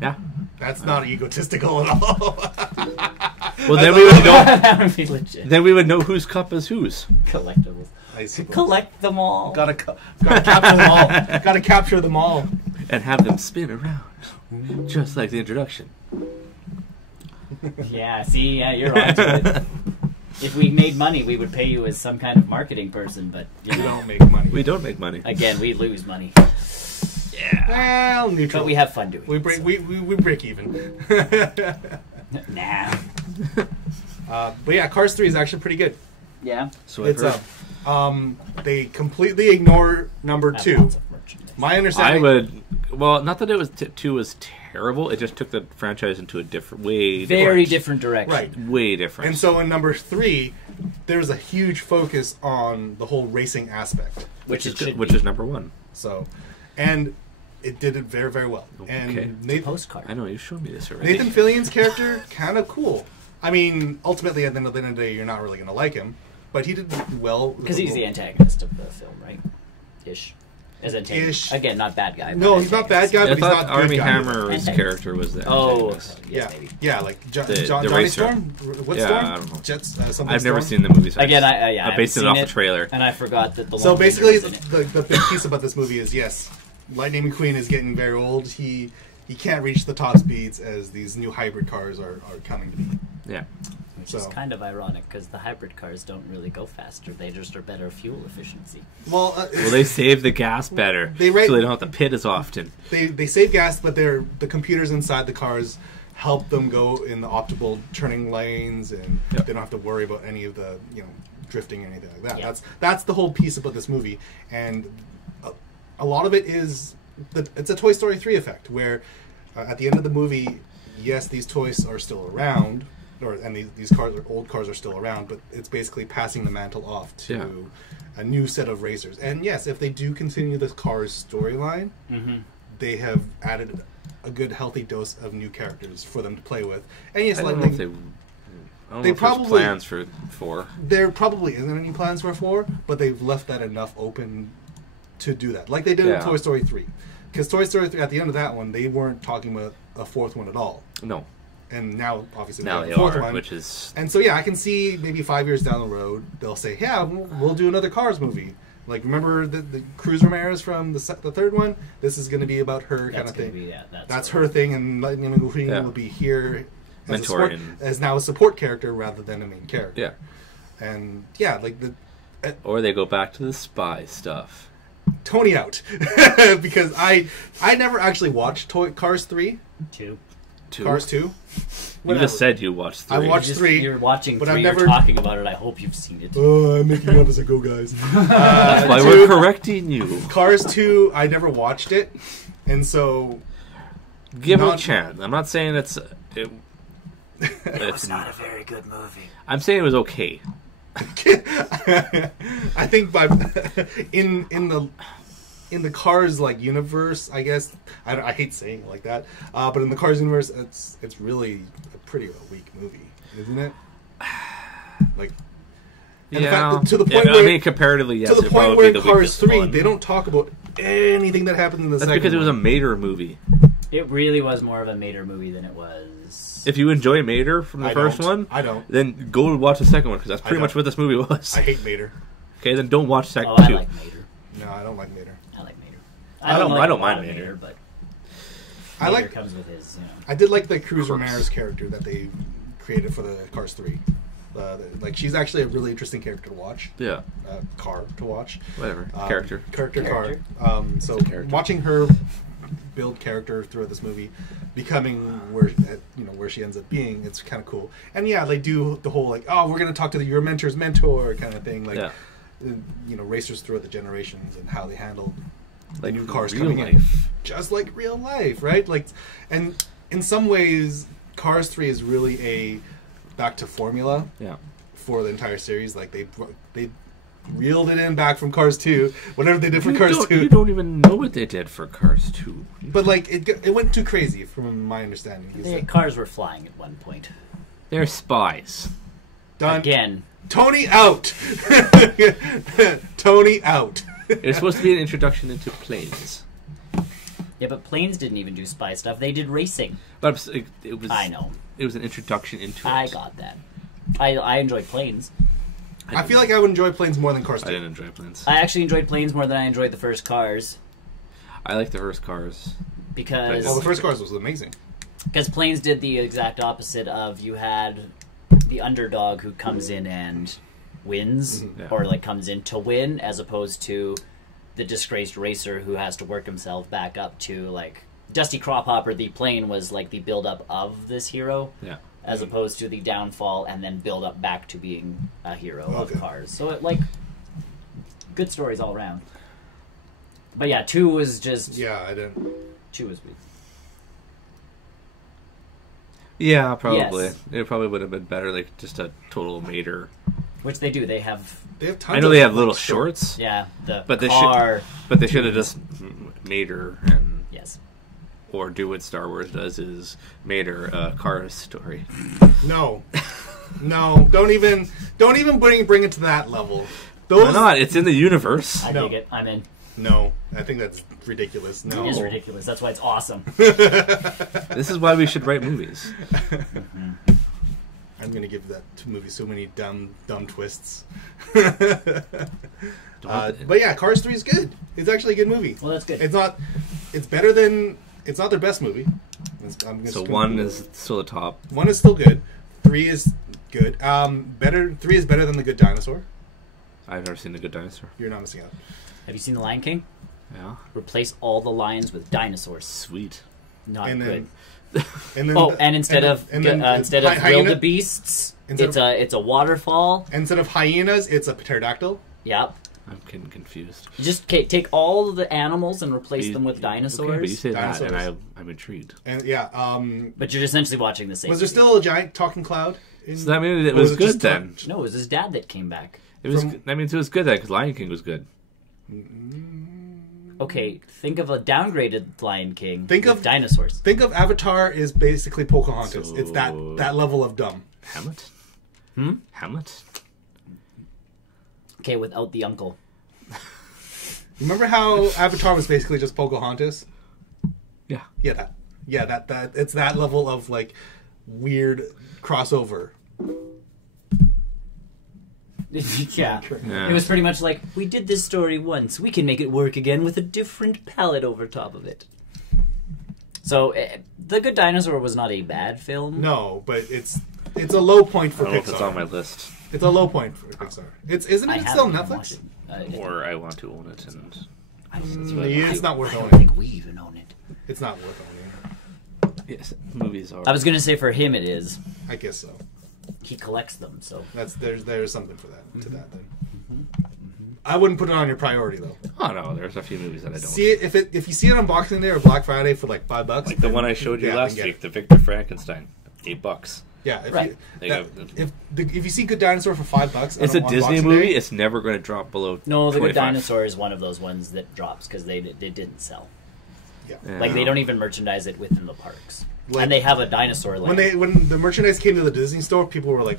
Yeah. That's not egotistical at all. Well, then we would know. That would be legit. Then we would know whose cup is whose. Collectibles. I suppose. Collect them all. Gotta capture them all. Gotta capture them all. And have them spin around. Just like the introduction. Yeah, see, yeah, you're on to it. If we made money, we would pay you as some kind of marketing person, but you We know, don't make money. We don't make money. again, we lose money. Well, neutral. But we have fun doing We it. break. We break even. Nah. But yeah, Cars 3 is actually pretty good. Yeah. So I've It's heard. they completely ignore number I have 2. lots of merchandise. My I understanding. would. Well, not that it was 2 was terrible. It just took the franchise into a different, Very different direction. Right. way different. And so in number 3, there's a huge focus on the whole racing aspect. Which it should which be. is number 1. So, and it did it very, very well. Okay. And Postcard. I know you showed me this already. Nathan Fillion's character, kind of cool. I mean, ultimately, at the end of the day, you're not really going to like him, but he did well. Because he's the antagonist of the film, right? Ish. As antagonist. Ish. Again, not bad guy. No, but he's not bad antagonist. guy, I but he's thought not good Armie guy. Hammer's Antagonist. character was the Oh, antagonist. yes, Yeah, maybe. yeah, like The Johnny racer. Storm. What Yeah, storm? I don't know. Jets. Something I've never Storm? seen the movies. Again, I I based it haven't off seen the trailer. and I forgot that the So Lone Ranger basically, was in it. the big piece about this movie is yes, Lightning McQueen is getting very old. He can't reach the top speeds as these new hybrid cars are coming to be. Yeah. Which is so- kind of ironic because the hybrid cars don't really go faster. They just are better fuel efficiency. Well, Well, they save the gas better, They rate- so they don't have to pit as often. they save gas, but the computers inside the cars help them go in the optimal turning lanes, and Yep. they don't have to worry about any of the drifting or anything like that. Yeah. That's the whole piece about this movie, and a lot of it is it's a Toy Story 3 effect, where at the end of the movie, yes, these toys are still around, and these old cars are still around, but it's basically passing the mantle off to Yeah. a new set of racers. And yes, if they do continue the Cars storyline, Mm-hmm. they have added a good healthy dose of new characters for them to play with. And yes, I like don't know if they. I don't they know if there's probably- plans for 4. there probably isn't any plans for 4, but they've left that enough open to do that, like they did Yeah. in Toy Story 3. Because Toy Story 3, at the end of that one, they weren't talking about a 4th one at all. No. And now, obviously, Now they they have a 4th are, one. which is. And so, yeah, I can see maybe 5 years down the road, they'll say, yeah, we'll do another Cars movie. Like, remember the Cruz Ramirez from the 3rd one? This is going to be, yeah, that kind That's of gonna thing. be That's her thing, and Lightning McQueen Yeah. will be here as, Mentoring. as now a support character rather than a main character. Yeah. And, yeah, like, Or they go back to the spy stuff. Tony out. Because I never actually watched Cars 3. 2. 2. Cars 2. You Whatever. just said you watched 3. I watched 3. You're watching but 3. I've You're never- talking about it. I hope you've seen it. Oh, I'm making it up as I go, guys. That's why we're correcting you. Cars 2, I never watched it, and so Give it a Not- chance. I'm not saying it's It's not a very good movie. I'm saying it was okay. I think by in the Cars like universe, I guess I hate saying it like that, but in the Cars universe, it's really a pretty weak movie, isn't it? Like, and the fact, to the point Yeah, where I mean, comparatively, yes. to the it'd point probably where be in the Cars weakest 3, one. they don't talk about anything that happens in the That's second because it was a one. Mater movie. It really was more of a Mater movie than it was. If you enjoy Mater from the I first don't. one, I don't. then go watch the second one because that's I pretty much don't. what this movie was. I hate Mater. Okay, then don't watch second Oh, I 2. like Mater. No, I don't like Mater. I like Mater. I don't like a mind lot of Mater. but I Mater like. comes with his, I did like the Cruz Crooks. Ramirez character that they created for the Cars 3. Like, she's actually a really interesting character to watch. Yeah, Car to watch. whatever. Character car. So a character. watching her build character throughout this movie, becoming where she ends up being, it's kind of cool. And yeah, they do the whole like, oh, we're gonna talk to your mentor's mentor kind of thing. Like, Yeah. Racers throughout the generations and how they handled like new cars real coming in, life. just like real life, right? Like, and in some ways, Cars 3 is really a back to formula Yeah. for the entire series. Like they reeled it in back from Cars 2, whatever they did for Cars 2. You don't even know what they did for Cars 2. But like it went too crazy from my understanding. the cars were flying at one point. They're spies. Done. Again, Tony out. Tony out. It's supposed to be an introduction into planes. yeah, but planes didn't even do spy stuff. They did racing. But it was. I know. It was an introduction into it. I got that. I enjoy planes. I feel like I would enjoy planes more than Cars 2. I didn't enjoy planes. I actually enjoyed planes more than I enjoyed the first Cars I like the first Cars. because Well, the first Cars was amazing. planes did the exact opposite of you had the underdog who comes in and wins Yeah. or like comes in to win as opposed to the disgraced racer who has to work himself back up to like Dusty Cropper. The plane was like the build up of this hero Yeah. as opposed to the downfall and then build up back to being a hero of Okay. Cars. So it like good stories all around. But yeah, 2 was just Yeah, I didn't. 2 was weak. Yeah, probably. Yes. It probably would have been better, like just a total Mater. Which they do. They have They have tons I know of, they have like, little short- shorts, yeah, the But they car. but they should have just Mater and Yes. or do what Star Wars does is Mater Cars story. No, don't even bring it to that level. Why not? It's in the universe. I No. dig it. I'm in. No, I think that's ridiculous. No, It is ridiculous. That's why it's awesome. This is why we should write movies. I'm gonna give that movie so many dumb twists. But yeah, Cars 3 is good. It's actually a good movie. Well, that's good. It's not. It's better than. It's not their best movie. So 1 is still the top. 1 is still good. 3 is good. Better. 3 is better than The Good Dinosaur. I've never seen The Good Dinosaur. You're not missing out. Have you seen The Lion King? Yeah. Replace all the lions with dinosaurs. Sweet. Not And good. then. And then Oh, and instead of hyena- wildebeests, Instead it's a waterfall. instead of hyenas, it's a pterodactyl. Yep. I'm getting confused. You just take all of the animals and replace them with Okay, but you dinosaurs. say that, and Dinosaurs. I'm intrigued. And yeah. But you're essentially watching the same. Was there movie. still a giant talking cloud? So that means it Or was it good just then. No, it was his dad that came back. It was. From- That means it was good then because Lion King was good. Okay, think of a downgraded Lion King Think with of- dinosaurs. Think of Avatar is basically Pocahontas. It's that level of dumb. Hamlet. Hmm? Hamlet. Okay, without the uncle. Remember how Avatar was basically just Pocahontas? Yeah. Yeah, that it's that level of like weird crossover. Yeah. Yeah. It was pretty much like, we did this story once, we can make it work again with a different palette over top of it. So, The Good Dinosaur was not a bad film. No, but it's a low point I for don't know Pixar. if it's on my list, It's a low point for Pixar. Isn't I it still on haven't even Netflix? watched it. or I want to own it, and I don't, Yeah, it's not worth I don't owning. think we even own it. It's not worth owning. Yes, movies are. I was gonna say for him it is. I guess so. He collects them, so There's something for that to that then. I wouldn't put it on your priority though. Oh no, there's a few movies that I don't. See it if you see it on Boxing Day or Black Friday for like $5. Like the one I showed you yeah, last then week, the Victor Frankenstein, $8. Yeah, Right. if you see Good Dinosaur for $5, It's a on Disney Boxing movie. Day, It's never going to drop below. no, the 25. Good Dinosaur is one of those ones that drops because they didn't sell. yeah. Yeah. Like they don't even merchandise it within the parks, Like- and they have a dinosaur land. When the merchandise came to the Disney store, people were like,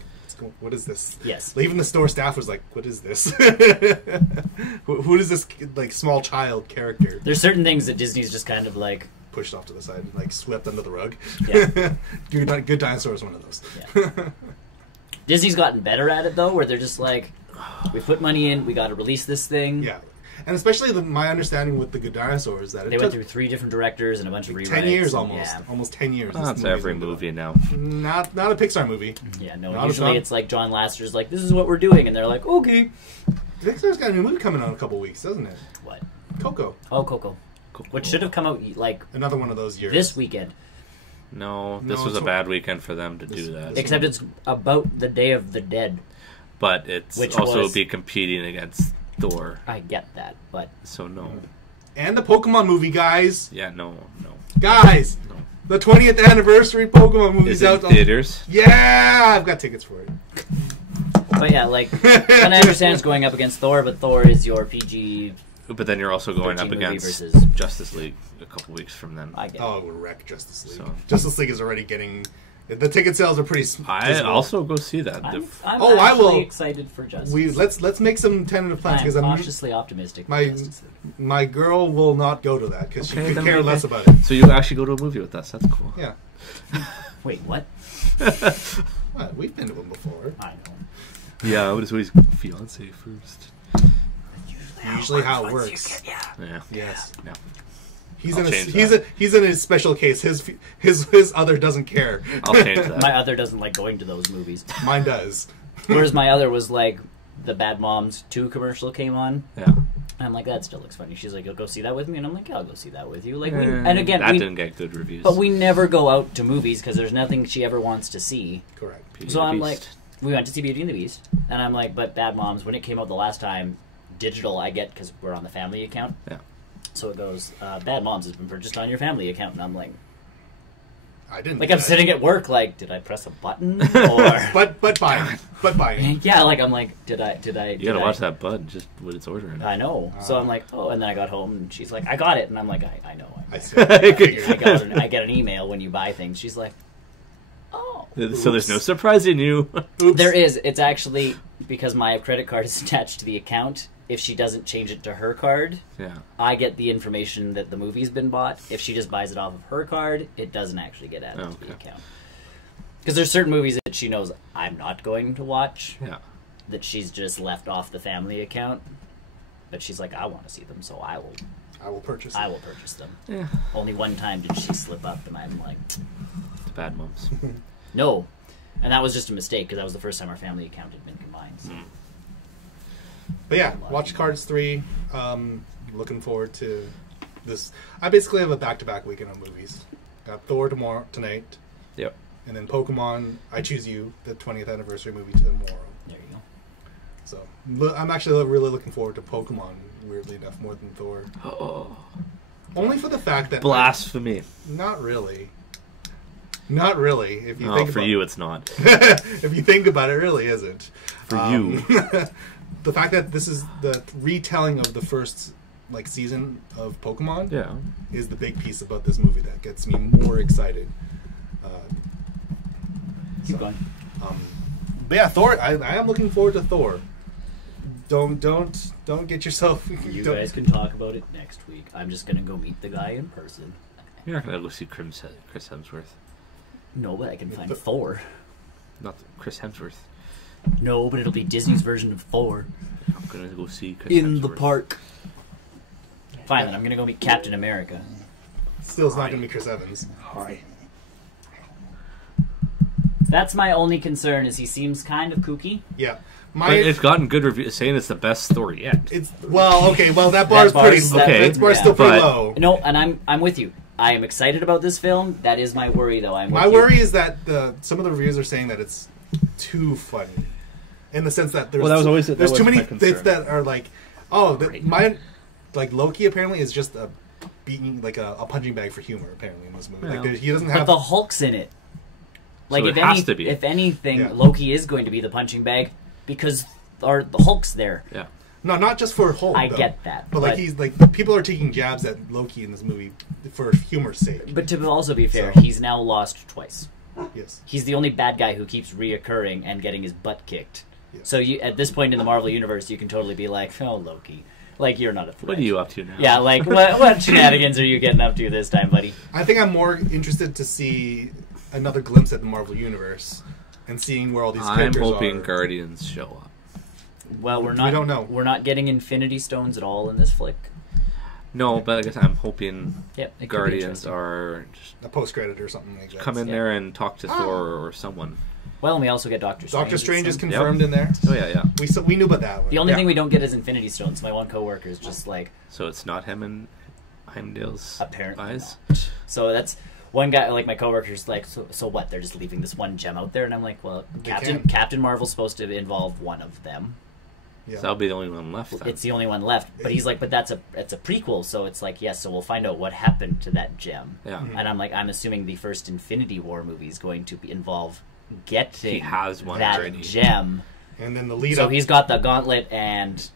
"What is this?" Yes. Like, even the store staff was like, "What is this? Who is this like small child character?" There's certain things that Disney's just kind of like, Pushed off to the side, and, like swept under the rug. Yeah. Good Dinosaur is one of those. yeah. Disney's gotten better at it though, where they're just like, we put money in, we got to release this thing. Yeah, and especially my understanding with the Good Dinosaur is that They it went took through 3 different directors and a bunch of rewrites. 10 years and- almost, Yeah. almost 10 years. this That's movie's every been movie now. Not a Pixar movie. Yeah, no. Not a Usually John- it's like John Lasseter's like, this is what we're doing, and they're like, okay. Pixar's got a new movie coming out in a couple weeks, doesn't it? What? Coco, Oh, Coco. Which should have come out like another one of those years. this weekend. No, this No, was a it's- bad weekend for them to do that. this- Except it's about the Day of the Dead. But it's Which also was- be competing against Thor. I get that, but So no. And the Pokemon movie, guys. Yeah, no. Guys, No. the 20th anniversary Pokemon movie's Is it out. in theaters? Yeah, I've got tickets for it. yeah, like, and I understand it's going up against Thor, but Thor is your PG. But then you're also going up 13 movie against versus- Justice League a couple weeks from then. I get. Oh, it would wreck Justice League. So- Justice League is already getting. The ticket sales are pretty. I dismal. also go see that. I'm Oh, I actually will- excited for Justice. Let's make some tentative plans I'm because cautiously optimistic. my- For Justice League. my girl will not go to that because she Okay, could then care we- less about it. So you actually go to a movie with us. That's cool. Yeah, Wait, what? Well, we've been to them before. I know. Yeah, but it's always fiance first. Usually how it works. Yeah. Yes. No. He's I'll in change he's that. he's in his special case. His other doesn't care. I'll change that. My other doesn't like going to those movies. Mine does. Whereas my other was like the Bad Moms 2 commercial came on. Yeah. And I'm like, that still looks funny. She's like, you'll go see that with me? And I'm like, yeah, I'll go see that with you. Like, and again, that didn't get good reviews. but we never go out to movies because there's nothing she ever wants to see. Correct. Beauty So and the I'm Beast. like, we went to see Beauty and the Beast. And I'm like, but Bad Moms, when it came out the last time, digital I get because we're on the family account. Yeah. So it goes, Bad Moms has been purchased on your family account. And I'm like, I didn't. I'm do that. sitting at work, like, did I press a button? Or, But fine. But fine. yeah, like, I'm like, did I? You gotta watch that bud just what it's ordering. I know. So I'm like, oh, and then I got home and she's like, I got it. And I'm like, I know. I see. I get an email when you buy things. She's like, oh. So there's no surprising you. Oops. There is. It's actually because my credit card is attached to the account. If she doesn't change it to her card, Yeah. I get the information that the movie's been bought. If she just buys it off of her card, it doesn't actually get added to the Okay. account. Because there's certain movies that she knows I'm not going to watch Yeah. that she's just left off the family account. But she's like, I want to see them, so I will purchase it. I will purchase them. Yeah. Only one time did she slip up, and I'm like, The Bad Moms. no. And that was just a mistake, because that was the first time our family account had been combined. So. But yeah, watch Cards 3. Looking forward to this. I basically have a back-to-back weekend on movies. Got Thor tonight, Yep. and then Pokemon, I Choose You, the 20th anniversary movie tomorrow. There you go. So I'm actually really looking forward to Pokemon, weirdly enough, more than Thor. Oh. Only for the fact that... Blasphemy. Not really. Not really. If you No, think for about you it's not. if you think about it, it really isn't. For you. The fact that this is the retelling of the first season of Pokemon Yeah. is the big piece about this movie that gets me more excited. Keep going. But yeah, Thor. I am looking forward to Thor. Don't get yourself. You don't- guys can talk about it next week. I'm just going to go meet the guy in person. You're not gonna go see Chris Hemsworth. No, but I can find Thor. Not Chris Hemsworth. No, but it'll be Disney's version of Thor. I'm gonna go see Chris Hemsworth. park. Fine, then I'm going to go meet Captain America. Still, it's not going to be Chris Evans. Hi. That's my only concern, is he seems kind of kooky. Yeah, But it's gotten good reviews saying it's the best story yet. It's okay. Well, that bar's That bar's- pretty. that- Okay. That bar's yeah. still pretty But- low. No, and I'm with you. I am excited about this film. That is my worry, though. My worry is that some of the reviews are saying that it's too funny, in the sense that there's too many bits that are like, like Loki apparently is just a beating, like a punching bag for humor apparently in this movie. Yeah. Like he doesn't But have the Hulk's in it. Like So it has to be. if anything, Yeah. Loki is going to be the punching bag because the Hulk's there. Yeah. no, not just for Hulk. I though. get that, but like but- he's like people are taking jabs at Loki in this movie for humor's sake. But to also be fair, So- he's now lost twice. Yes. He's the only bad guy who keeps reoccurring and getting his butt kicked. Yeah. So you, at this point in the Marvel universe, you can totally be like, "Oh, Loki, like you're not a threat." What are you up to now? Yeah, like what shenanigans are you getting up to this time, buddy? I think I'm more interested to see another glimpse at the Marvel universe and seeing where all these I'm characters hoping are. Guardians show up. Well, we're We not. don't know. We're not getting Infinity Stones at all in this flick. No, but I guess I'm hoping Yep, it could be Guardians interesting. are just A post credit or something like that. come in Yeah. there and talk to Thor or someone. Well, and we also get Doctor Strange. Doctor Strange is Some- confirmed in there. Oh yeah, yeah. We knew about that one. The only Yeah. thing we don't get is Infinity Stones. My one coworker is just like, So it's not him and Heimdall's apparently eyes. not. So that's one guy. Like my coworker's like, so what? They're just leaving this one gem out there, and I'm like, well, They Captain can. Captain Marvel's supposed to involve one of them. Yeah. So that'll be the only one left. Then. It's the only one left. But he's like, but it's a prequel, so it's like, yes. So we'll find out what happened to that gem. Yeah. Mhm. And I'm like, I'm assuming the first Infinity War movie is going to involve He getting has one that already. gem. And then the lead So up. he's got the gauntlet and Two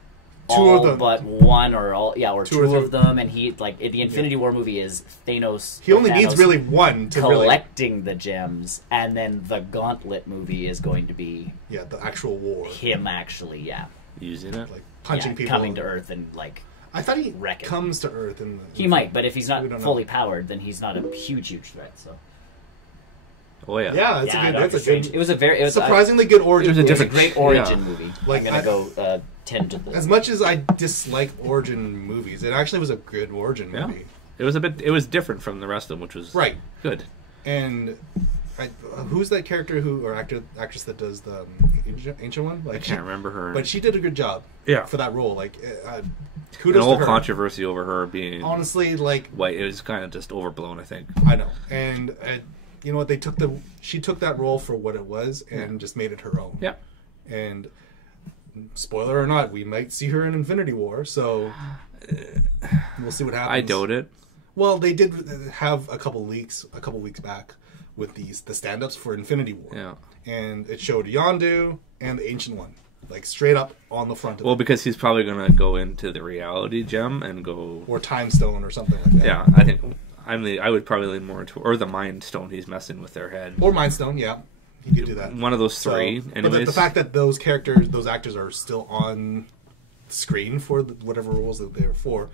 all of them. but one or all, or Two two, or three. of them. And he like the Infinity War movie is Thanos. He only Thanos needs really one to really. collecting the gems, and then the Gauntlet movie is going to be Yeah, the actual war. him actually, Using it. Like punching yeah, people. coming to Earth and like I thought he wreck it. comes to Earth in the. he might, but if he's not We don't know. fully powered, then he's not a huge threat. So Oh yeah. Yeah, that's yeah, a good. Doctor That's a Strange. good. It was a very Surprisingly good origin. It was a It was a movie. great Yeah. origin movie. Like, I'm gonna go 10 to the. As much as I dislike origin movies, it actually was a good origin Yeah. movie. It was a bit. It was different from the rest of them, which was Right. good. And who's that character or actress that does the ancient one? Like I can't remember her. But she did a good job. Yeah. For that role, like An kudos whole to her. controversy over her being Honestly, like white. It was kind of just overblown. I think. I know, and you know what? She took that role for what it was and just made it her own. Yeah. And spoiler or not, we might see her in Infinity War, so we'll see what happens. I doubt it. Well, they did have a couple weeks back with the stand-ups for Infinity War. Yeah. And it showed Yondu and the Ancient One, like straight up on the front of Well, it. because he's probably gonna go into the reality gem and go. Or Time Stone or something like that. Yeah, I think I would probably lean more into or the Mind Stone. He's messing with their head. Or Mind Stone, yeah. He could do that. One of those So- three. but anyways, the fact that those actors are still on screen for whatever roles that they're for,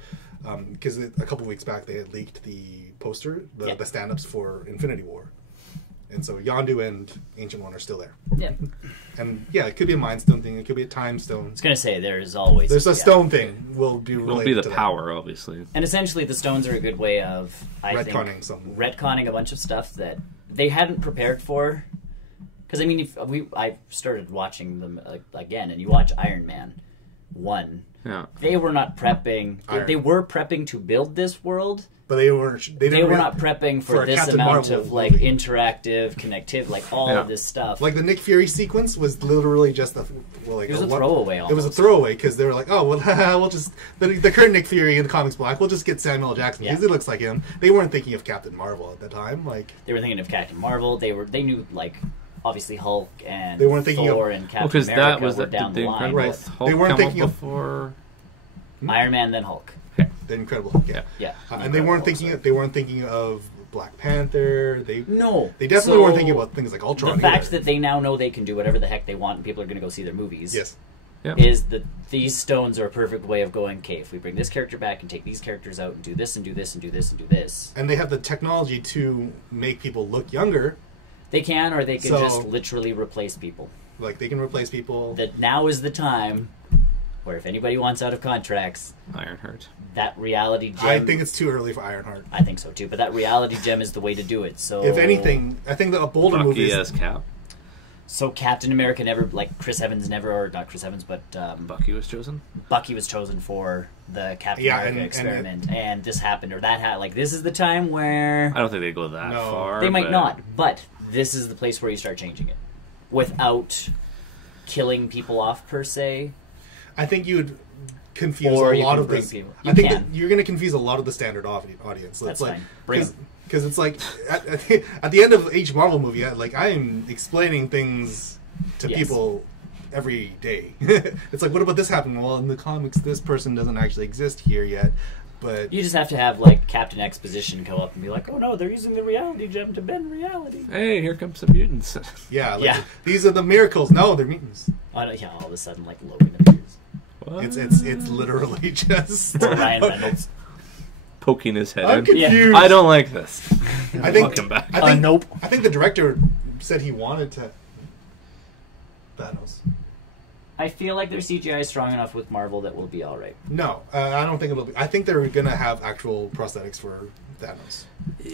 because a couple weeks back they had leaked the poster, Yeah. the stand-ups for Infinity War. And so Yondu and Ancient One are still there. yeah, And yeah, it could be a Mind Stone thing. It could be a Time Stone. I was gonna say there's always There's a yeah. stone thing. Will be related won't be the to that. power, obviously. And essentially, the stones are a good way of Retconning think, something. retconning a bunch of stuff that they hadn't prepared for. Because I mean, I started watching them again, and you watch Iron Man 1. Yeah. They were not prepping. Iron- They were prepping to build this world. But they weren't. They were not prepping for a this Captain amount Marvel of like movie. interactive, connective, like all Yeah. of this stuff. Like the Nick Fury sequence was literally just it was a throwaway. Almost. It was a throwaway because they were like, oh, well, we'll just the current Nick Fury in the comics black. We'll just get Samuel L. Jackson because Yeah. he looks like him. They weren't thinking of Captain Marvel at the time. Like They were thinking of Captain Marvel. They knew like obviously Hulk and They weren't thinking Thor of- and Well, Captain because America that was were the down the line. Incredible Right. Hulk They weren't come thinking up of- before. Iron Man, then Hulk. the Incredible Hulk, yeah. Yeah, And they weren't thinking. They weren't thinking of Black Panther. They No, They definitely So, weren't thinking about things like Ultron. the fact either. that they now know they can do whatever the heck they want and people are going to go see their movies. yes, Is that these stones are a perfect way of going, okay, if we bring this character back and take these characters out and do this and do this and do this and do this, and they have the technology to make people look younger. they can, or they can So- just literally replace people. Like they can replace people. That now is the time where if anybody wants out of contracts, Ironheart. that reality gem. I think it's too early for Ironheart. I think so too, but that reality gem is the way to do it. So If anything, I think that a bolder movie Bucky is as Cap. So Captain America never, like Chris Evans never, or not Chris Evans, but Bucky was chosen. Bucky was chosen for the Captain Yeah, America and experiment, and this happened or that happened. Like this is the time where I don't think they go that No. far. they might but not, but this is the place where you start changing it without killing people off per se. I think you would confuse Or a you lot can of bring this. people- I you think can. that you're going to confuse a lot of the standard audience. That's like, fine. Bring 'em. Because it's like at the end of each Marvel movie, I am explaining things to Yes. people every day. It's like, what about this happened? Well, in the comics, this person doesn't actually exist here yet. But You just have to have like Captain Exposition go up and be like, "Oh no, they're using the reality gem to bend reality." Hey, here comes some mutants. yeah, like, Yeah. these are the miracles. No, they're mutants. Yeah, all of a sudden, like Logan appears. What? It's literally just. Or Ryan Reynolds. Poking his head I'm in. confused. I don't like this. I think. Welcome back. I think. Nope. I think the director said he wanted to. Thanos. I feel like their CGI is strong enough with Marvel that we'll be all right. No, I don't think it'll be. I think they're gonna have actual prosthetics for Thanos.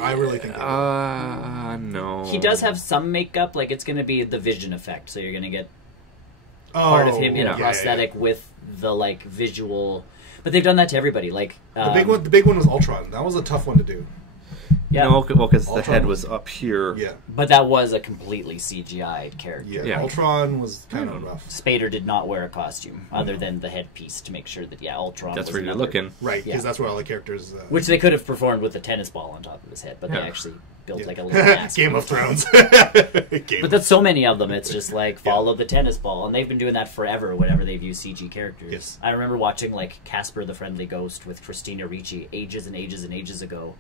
I really think they will. No. He does have some makeup, like it's going to be the Vision effect, so you're going to get part of him in yeah, a prosthetic with the like visual. But they've done that to everybody. Like The big one was Ultron. That was a tough one to do. yeah, No, well, because the Ultron head was- was up here. Yeah, but that was a completely CGI'd character. yeah. Yeah. Ultron was kind of rough. Spader did not wear a costume other than the headpiece to make sure that Ultron. That's was where you're another- looking. Right, because Yeah. that's where all the characters. Which they could have performed with a tennis ball on top of his head, but they Yeah. actually built yeah. like a little mask. Game of Thrones. But that's so many of them. It's just like follow the tennis ball, and they've been doing that forever. Whenever they've used CG characters, Yes. I remember watching like Casper the Friendly Ghost with Christina Ricci ages and ages and ages ago,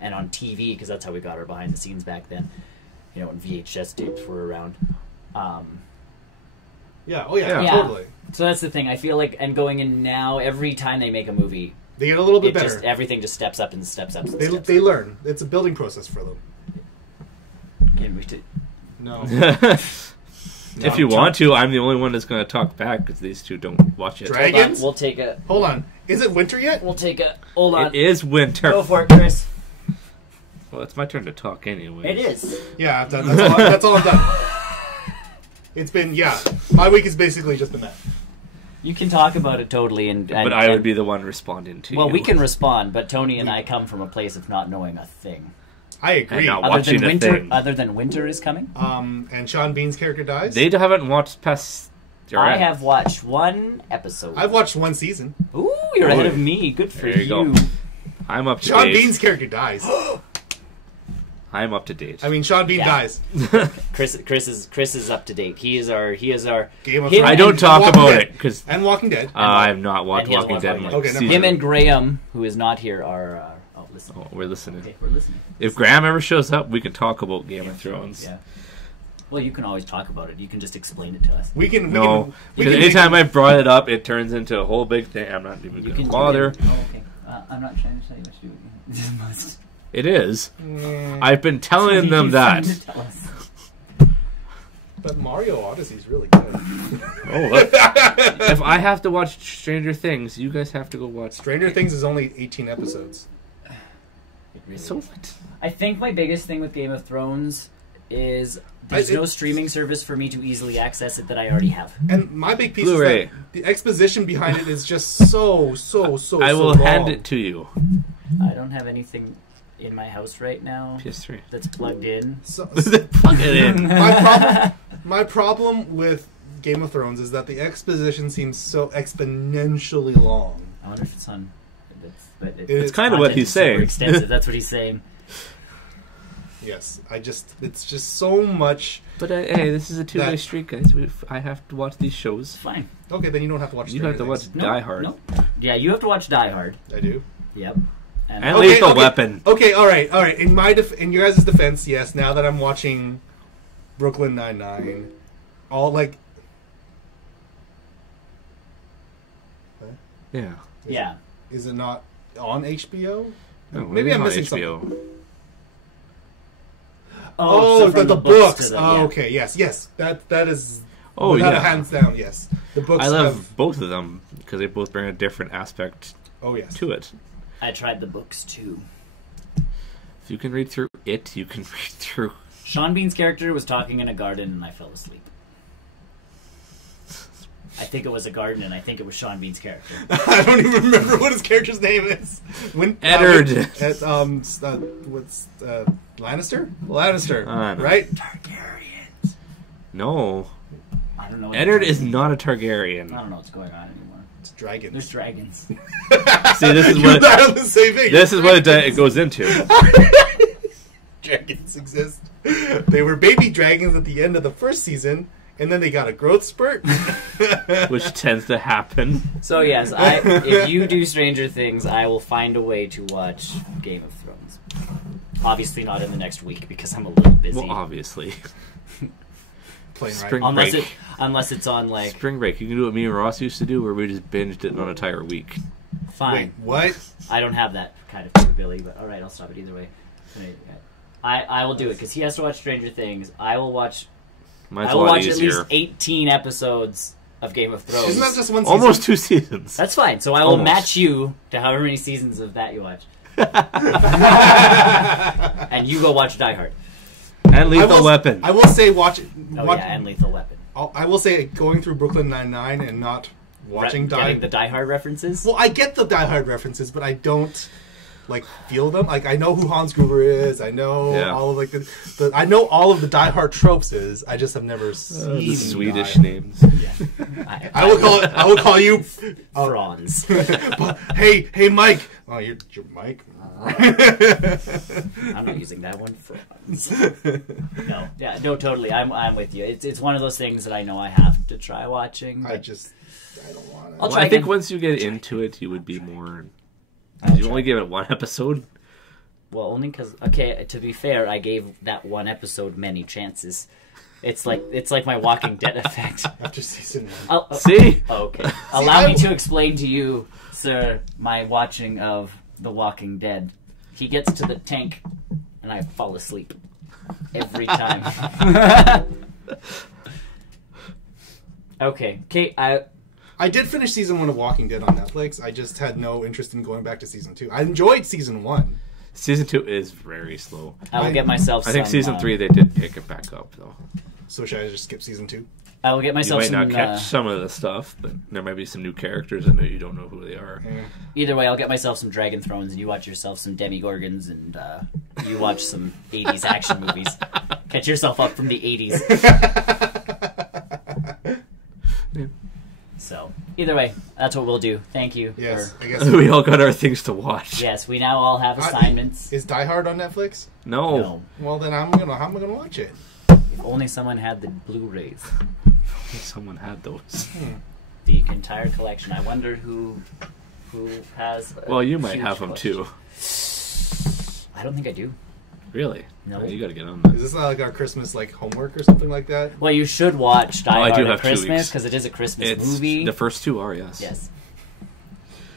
and on TV because that's how we got our behind the scenes back then. You know, when VHS tapes were around. yeah. Oh yeah. Yeah. Totally. So that's the thing. I feel like, and going in now, every time they make a movie, They get a little bit it better. just everything just steps up and steps up. And steps They up. learn. It's a building process for them. Can we t- No. If you want to, I'm the only one that's going to talk back because these two don't watch it. Drag- Hold on, Dragons? we'll take a. Hold on. Is it winter yet? We'll take a. Hold on. It is winter. Go for it, Chris. Well, it's my turn to talk anyway. It is. Yeah, I've done. That's all I've done. It's been My week has basically just been that. You can talk about it totally, and But I would be the one responding to you. well. We can respond, but Tony and I come from a place of not knowing a thing. I agree. And now- Other Watching than a winter, thing. other than winter is coming. And Sean Bean's character dies. They haven't watched past. I have watched one episode. I've watched one season. Ooh, you're ahead Ooh. of me. Good for There you go. I'm up to Sean date. Bean's character dies. I'm up to date. I mean, Sean Bean Yeah. dies. Chris is up to date. He is our Game of him Thrones. I don't and talk Walking about Dead. it because And Walking Dead. I've not watched and he hasn't Walking watched Dead. Walking Like Dead. Okay, never season. him and Graham, who is not here, are. Listen. Oh, we're listening. Okay, we're listening. If Graham ever shows up, we can talk about Game of Thrones. Yeah. Well, you can always talk about it. You can just explain it to us. We can. No, we because can anytime make, I brought it up, it turns into a whole big thing. I'm not even You going can to do bother. it. Oh, okay. I'm not trying to tell you what to do. This must. It is. Mm, I've been telling You them keep that. trying to tell us. but Mario Odyssey's really good. Oh, look. If I have to watch Stranger Things, you guys have to go watch. Stranger Things is only 18 episodes. It really So is. what? I think my biggest thing with Game of Thrones is there's no streaming service for me to easily access it that I already have. And my big piece Blu-ray. is that the exposition behind it is just so I will long. hand it to you. I don't have anything in my house right now PS3. that's plugged in. So, Plug it in. my problem with Game of Thrones is that the exposition seems so exponentially long. I wonder if it's on. But It's kind of what he's super saying. extensive. That's what he's saying. Yes, it's just so much. But hey, this is a two-way That- street, guys. I have to watch these It's shows. fine. Okay, then you don't have to watch. You have to Stranger watch Things. Die Hard No. Yeah, you have to watch Die Hard. I do. Yep. and Okay, Lethal okay. Weapon. Okay, all right. In your guys' defense, yes. Now that I'm watching Brooklyn Nine-Nine, all like. Yeah. Yeah. Is it not on HBO? No, Maybe it is I'm on missing HBO. something. Oh, so from the books. to the, Oh, yeah. okay. Yes. That is. Oh, without yeah. a hands down. Yes. The books. I love have, both of them because they both bring a different aspect Oh yes. to it. I tried the books too. If you can read through it, you can read through. Sean Bean's character was talking in a garden and I fell asleep. think it was a garden, and I think it was Sean Bean's character. I don't even remember what his character's name is. Eddard. What's Lannister? Lannister, No. right? Targaryens. No. I don't know. Eddard is not a I Targaryen. don't know what's going on anymore. It's dragons. There's dragons. See, this is You're what not on the same page. this is what it goes into. Dragons exist. They were baby dragons at the end of the first season, and then they got a growth spurt. Which tends to happen. So yes, if you do Stranger Things, I will find a way to watch Game of Thrones. Obviously not in the next week because I'm a little busy. Well, obviously. Plain Spring right. break. Unless it's on like Spring break. You can do what me and Ross used to do, where we just binged it on an entire week. fine. Wait, what? I don't have that kind of capability, but all right, I'll stop it either way. I will do it because he has to watch Stranger Things. I will watch. Mine's I a will lot watch at easier. least 18 episodes of Game of Thrones. Isn't that just one season? Almost 2 seasons. That's fine. So I will Almost. match you to however many seasons of that you watch, and you go watch Die Hard. And Lethal Weapon. I will say watch. Oh watch yeah, and Lethal Weapon. I will say going through Brooklyn Nine-Nine and not watching Getting the Die Hard references. Well, I get the Die Hard references, but I don't feel them. Like I know who Hans Gruber is. I know all of the I know all of the Die Hard tropes is. I just have never seen The Swedish Die. names. Yeah. I will call you Franz. hey Mike. Oh, you're Mike. I'm not using that one. Franz. No, yeah, no, totally. I'm with you. It's one of those things that I know I have to try watching. I don't want to. I'll Well, try I think again. once you get into it, you would be more. I'll You try. only give it 1 episode. Well, only because to be fair, I gave that one episode many chances. It's like my Walking Dead effect. After season 1. See? Okay. Allow me to explain to you, sir, my watching of The Walking Dead. He gets to the tank, and I fall asleep every time. Okay. Kate, I did finish season 1 of Walking Dead on Netflix. I just had no interest in going back to season 2. I enjoyed season 1. Season 2 is very slow. I will get myself. I think some, season 3 they did pick it back up though. So should I just skip season 2? I will get You myself might some. not catch some of the stuff, but there might be some new characters in there you don't know who they are. Yeah. Either way, I'll get myself some Dragon Thrones, and you watch yourself some Demigorgons, and you watch some 80s action movies. Catch yourself up from the 80s. Yeah. So, either way, that's what we'll do. Thank you. Yes, for- I guess. We all got our things to watch. Yes, we now all have assignments. Is Die Hard on Netflix? No. No. Well, then how am I gonna watch it? If only someone had the Blu-rays. Someone had those. The entire collection. I wonder who has. Well, you might huge have them collection. too. I don't think I do. Really? No. Oh, you got to get on that. Is this not like our Christmas homework or something like that? Well, you should watch Die I Hard do at have 2 Christmas weeks. because it is a Christmas It's movie. the first 2 are, yes. Yes.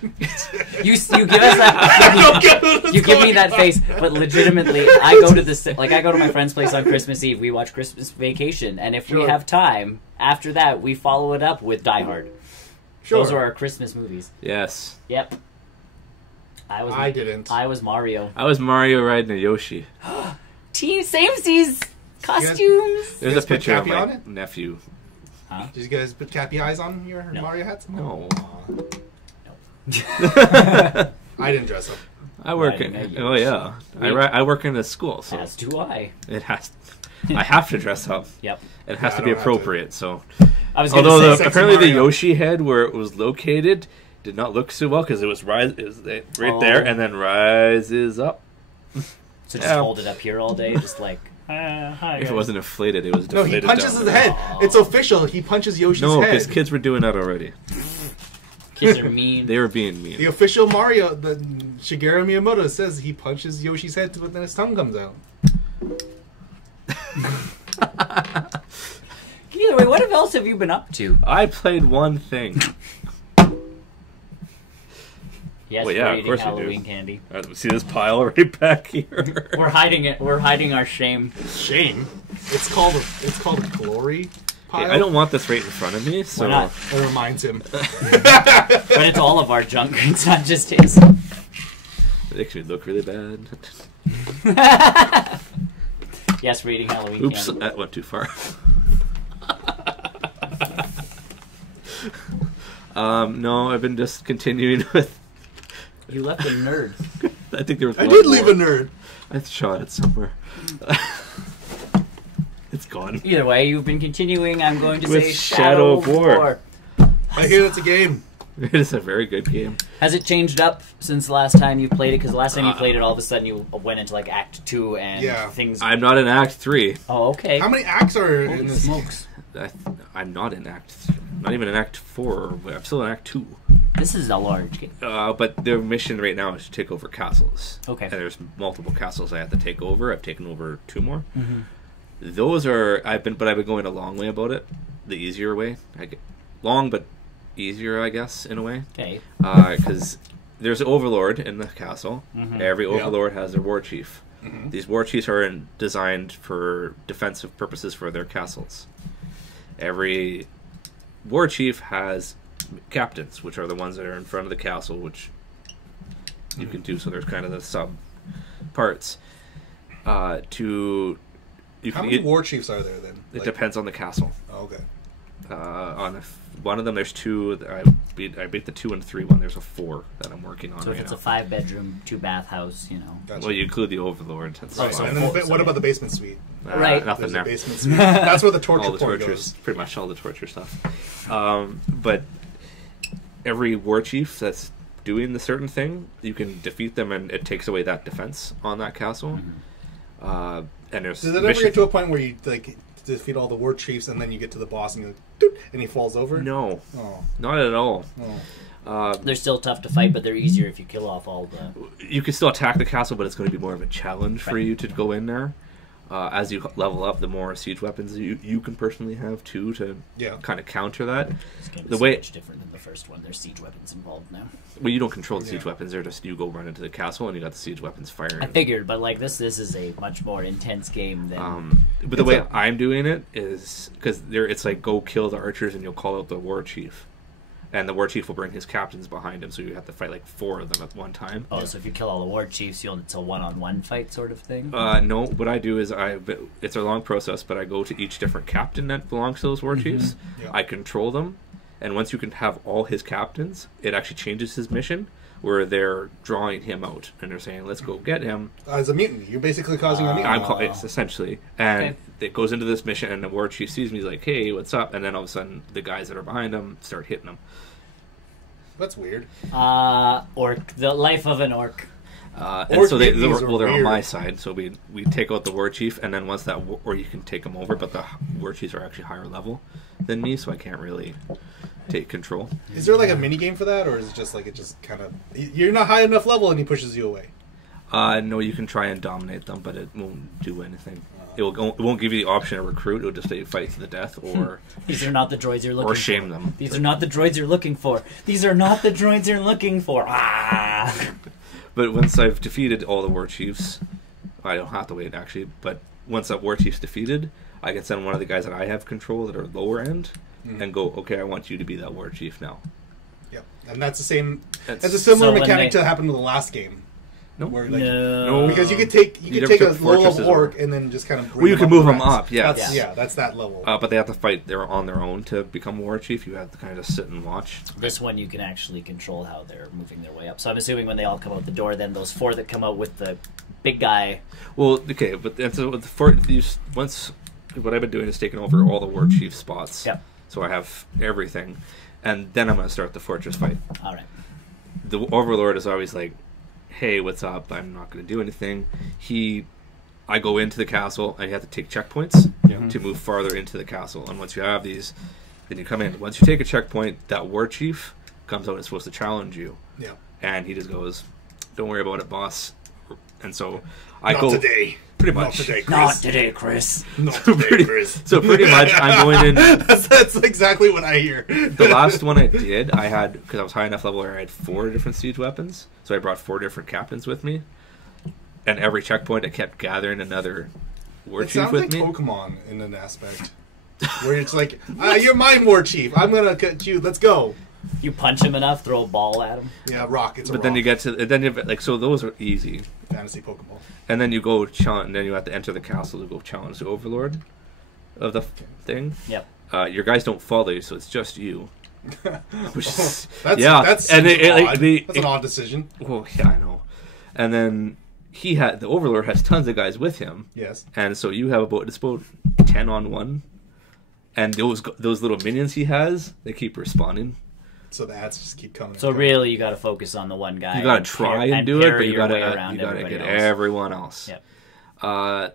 you give us that. You give me that face, but legitimately, I go to my friend's place on Christmas Eve. We watch Christmas Vacation, and if we Sure. have time after that, we follow it up with Die Hard. Sure. Those are our Christmas movies. Yes. Yep. I didn't. I was Mario. I was Mario riding a Yoshi. Team samesies costumes. There's guys a put picture of Cappy my on it? nephew. Did you guys put Cappy eyes on your No. Mario hats? No. I didn't dress up. I work Riding in. a Oh yeah. Yoshi. I work in a school, so As do I. it has. I have to dress up. Yep. It has Yeah, to I be don't have to. appropriate. So, I was going although to say. Sexy apparently the Mario. Yoshi head where it was located did not look so well because it was right there and then rises up. So just Yeah. hold it up here all day, just like. Hi, If it guys." wasn't inflated, it was No, deflated. he punches down his there. head. It's official. He punches Yoshi's No, head. because kids were doing that already. Kids are mean. They were being mean. The official Mario, the Shigeru Miyamoto says he punches Yoshi's head, but then his tongue comes out. Either way, what else have you been up to? I played one thing. Yes, Well, yeah, we're of eating course we do. Halloween candy. See this pile right back here. We're hiding it. We're hiding our shame. Shame. It's called a glory pile. Hey, I don't want this right in front of me, so Why not? It reminds him. But it's all of our junk. It's not just his. it actually look really bad. Yes, we're eating Halloween Oops, candy. that went too far. No, I've been just continuing with. You left a nerd. I think there was. I one did more. leave a nerd. I shot it somewhere. It's gone. Either way, you've been continuing. I'm going to With say Shadow of War. I hear it's a game. It is a very good game. Has it changed up since the last time you played it? Because the last time you played it, all of a sudden you went into like Act 2 and things. I'm not in Act 3. Oh, okay. How many acts are Holy in this? smokes. I'm not in Act. Not even in Act 4. I'm still in Act 2. This is a large game. But their mission right now is to take over castles. Okay. And there's multiple castles I have to take over. I've taken over 2 more. Mm-hmm. Those are I've been going a long way about it, the easier way. Long but easier, I guess, in a way. Okay. Because there's an overlord in the castle. Mm-hmm. Every overlord has their war chief. Mm-hmm. These war chiefs are designed for defensive purposes for their castles. Every war chief has captains, which are the ones that are in front of the castle, which you can do. So there's kind of the sub parts. How many war chiefs are there then? It depends on the castle. Oh, okay. One of them, there's 2. I beat the 2 and 3 one. There's a 4 that I'm working on. So if it's a 5-bedroom, 2-bath house, you know. Gotcha. Well, you include the overlord. That's Right. so And then full, what about the basement suite? Right. Nothing There's there. a basement suite. That's where the torture All the porn tortures, goes. pretty much all the torture stuff. But every war chief that's doing the certain thing, you can defeat them, and it takes away that defense on that castle. Mm-hmm. And there's Does it ever get to a point where you like defeat all the war chiefs and then you get to the boss and you're like, doot, and he falls over? No, Oh. not at all. Oh. They're still tough to fight, but they're easier if you kill off all the... You can still attack the castle, but it's going to be more of a challenge for Right. you to go in there. As you level up, the more siege weapons you can personally have too to kind of counter that. This game The is way- much different than the first one. There's siege weapons involved now. Well, you don't control the siege weapons; they're just you go run into the castle and you got the siege weapons firing. I figured, but like this is a much more intense game than... But the way I'm doing it is because it's like go kill the archers and you'll call out the war chief, and the war chief will bring his captains behind him, so you have to fight like 4 of them at one time. Oh, so if you kill all the war chiefs, it's a one-on-one fight sort of thing? No, what I do is it's a long process, but I go to each different captain that belongs to those war chiefs. Yeah. I control them, and once you can have all his captains, it actually changes his mission, where they're drawing him out and they're saying, "Let's go get him." As a mutiny, you're basically causing a mutiny. It's essentially, and Okay. it goes into this mission, and the war chief sees me, he's like, "Hey, what's up?" And then all of a sudden, the guys that are behind him start hitting him. That's weird. Orc. The life of an orc. And Orc so mutinies are they're on weird. my side. So we take out the war chief, and then once that, or you can take them over, but the war chiefs are actually higher level than me, so I can't really take control. Is there like a mini game for that, or is it just like it just kind of you're not high enough level and he pushes you away? No, you can try and dominate them, but it won't do anything. It won't give you the option to recruit. It'll just say fight to the death, or These are not the droids you're looking for. or shame them. These are not the droids you're looking for. These are not the droids you're looking for. Ah! But once I've defeated all the war chiefs, I don't have to wait actually. But once that war chief's defeated, I can send one of the guys that I have control that are lower end, and go, okay, I want you to be that war chief now. Yep, and that's the same. That's- That's a similar So when mechanic they- to happen to the last game. No. Where, like, No. because you could take never a took low level fortresses orc over. and then just kind of bring Well, you them can up move the them ranks. up, yeah. That's that level. But they have to fight. They're on their own to become war chief. You have to kind of sit and watch. This one you can actually control how they're moving their way up. So I'm assuming when they all come out the door, then those 4 that come out with the big guy. Well, okay, but and so once what I've been doing is taking over all the war chief spots. Yep. So I have everything, and then I'm going to start the fortress fight. All right. The overlord is always like, "Hey, what's up? I'm not going to do anything." I go into the castle, and you have to take checkpoints to move farther into the castle. And once you have these, then you come in. Once you take a checkpoint, that war chief comes out and is supposed to challenge you. Yeah. And he just goes, "Don't worry about it, boss." And so I Not go today. pretty Not much. today, Chris. Not today, Chris. Not today, Chris. So pretty much, I'm going in. That's exactly what I hear. The last one I did, I had, because I was high enough level where I had 4 different siege weapons, so I brought 4 different captains with me. And every checkpoint, I kept gathering another war It chief sounds with like me. Pokemon in an aspect, where it's like, "You're my war chief. I'm gonna cut you. Let's go." You punch him enough, throw a ball at him. Yeah, rock. It's a But rock. then you get to, then you like, so those are easy. Fantasy Pokeball. And then you go challenge, and then you have to enter the castle to go challenge the overlord of the thing. Yep. Your guys don't follow you, so it's just you. Which is, that's and odd. they, That's an odd decision. well, yeah, I know. And then the Overlord has tons of guys with him. Yes. And so you have about 10 on 1. And those little minions he has, they keep respawning. So the ads just keep coming. So and coming. really, you got to focus on the one guy. You gotta try and do it, but you gotta everybody get else. everyone else. Yep.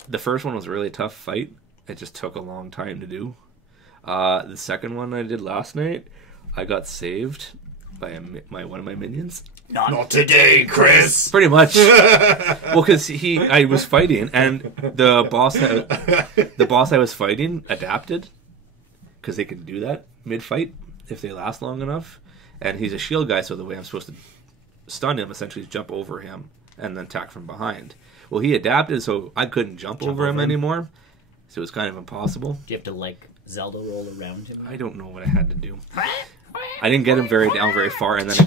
The first one was a really tough fight. It just took a long time to do. The second one I did last night, I got saved by one of my minions. Not today, Chris. Pretty much. Well, because I was fighting, and the boss I was fighting adapted, because they can do that mid-fight if they last long enough. And he's a shield guy, so the way I'm supposed to stun him essentially is jump over him and then attack from behind. Well, he adapted, so I couldn't jump over him anymore. So it was kind of impossible. Do you have to like Zelda roll around him? I don't know what I had to do. I didn't get him very far, and then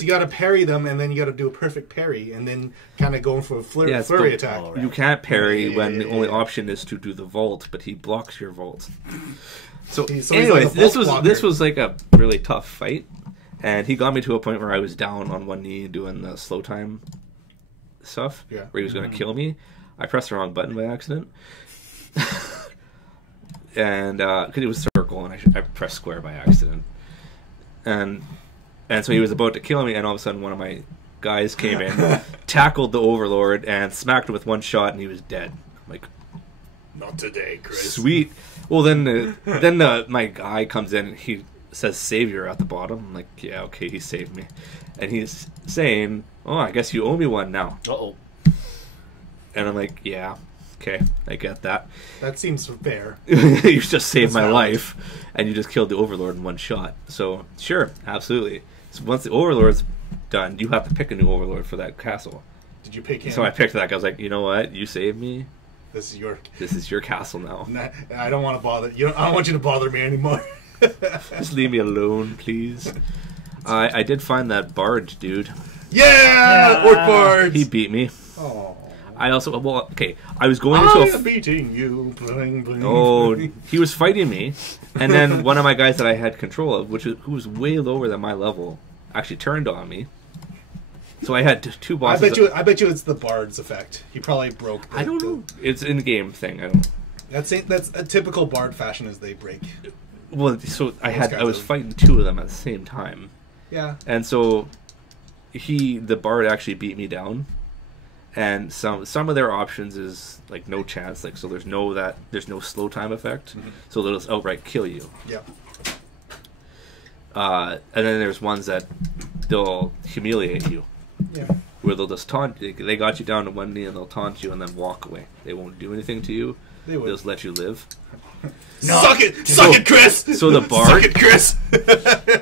You got to parry them, and then you got to do a perfect parry, and then kind of going for a flurry attack. Oh, right. You can't parry when the only option is to do the vault, but he blocks your vault. So He's anyways, like a vault this blocker. was like a really tough fight, and he got me to a point where I was down on one knee doing the slow time stuff, Yeah. where he was going to kill me. I pressed the wrong button by accident, and because it was circle, and I pressed square by accident, and so he was about to kill me, and all of a sudden one of my guys came in, tackled the Overlord, and smacked him with one shot, and he was dead. I'm like, Not today, Chris. sweet. Well, then my guy comes in and he says savior at the bottom. I'm like, yeah, okay, he saved me. And he's saying, oh, I guess you owe me one now. Uh-oh. And I'm like, yeah, okay, I get that. That seems fair. You just saved That's my valid. life, and you just killed the Overlord in one shot. So, sure, absolutely. So once the Overlord's done, you have to pick a new Overlord for that castle. Did you pick him? So I picked that guy. I was like, you know what? You saved me. This This is your castle now. I don't want to bother you. I don't want you to bother me anymore. Just leave me alone, please. I did find that Bard dude. Yeah, Orc Bards. He beat me. Oh, I also I was going into I'm beating you. Bling, bling, Oh, bling. he was fighting me, and then one of my guys that I had control of, who was way lower than my level, actually turned on me. So I had two bosses. I bet you it's the Bard's effect. He probably broke. I don't know. It's an in-game thing. I don't. That's a typical Bard fashion, is they break. Well, so I guys was are- fighting two of them at the same time, Yeah. and so the Bard actually beat me down. And some of their options is like no chance, like so there's no slow time effect, so they'll just outright kill you. Yeah. And then there's ones that they'll humiliate you, Yeah. where they'll just taunt. They got you down to one knee and they'll taunt you and then walk away. They won't do anything to you. They would. They'll just let you live. Suck it, Chris. So the Bard, Suck it, Chris.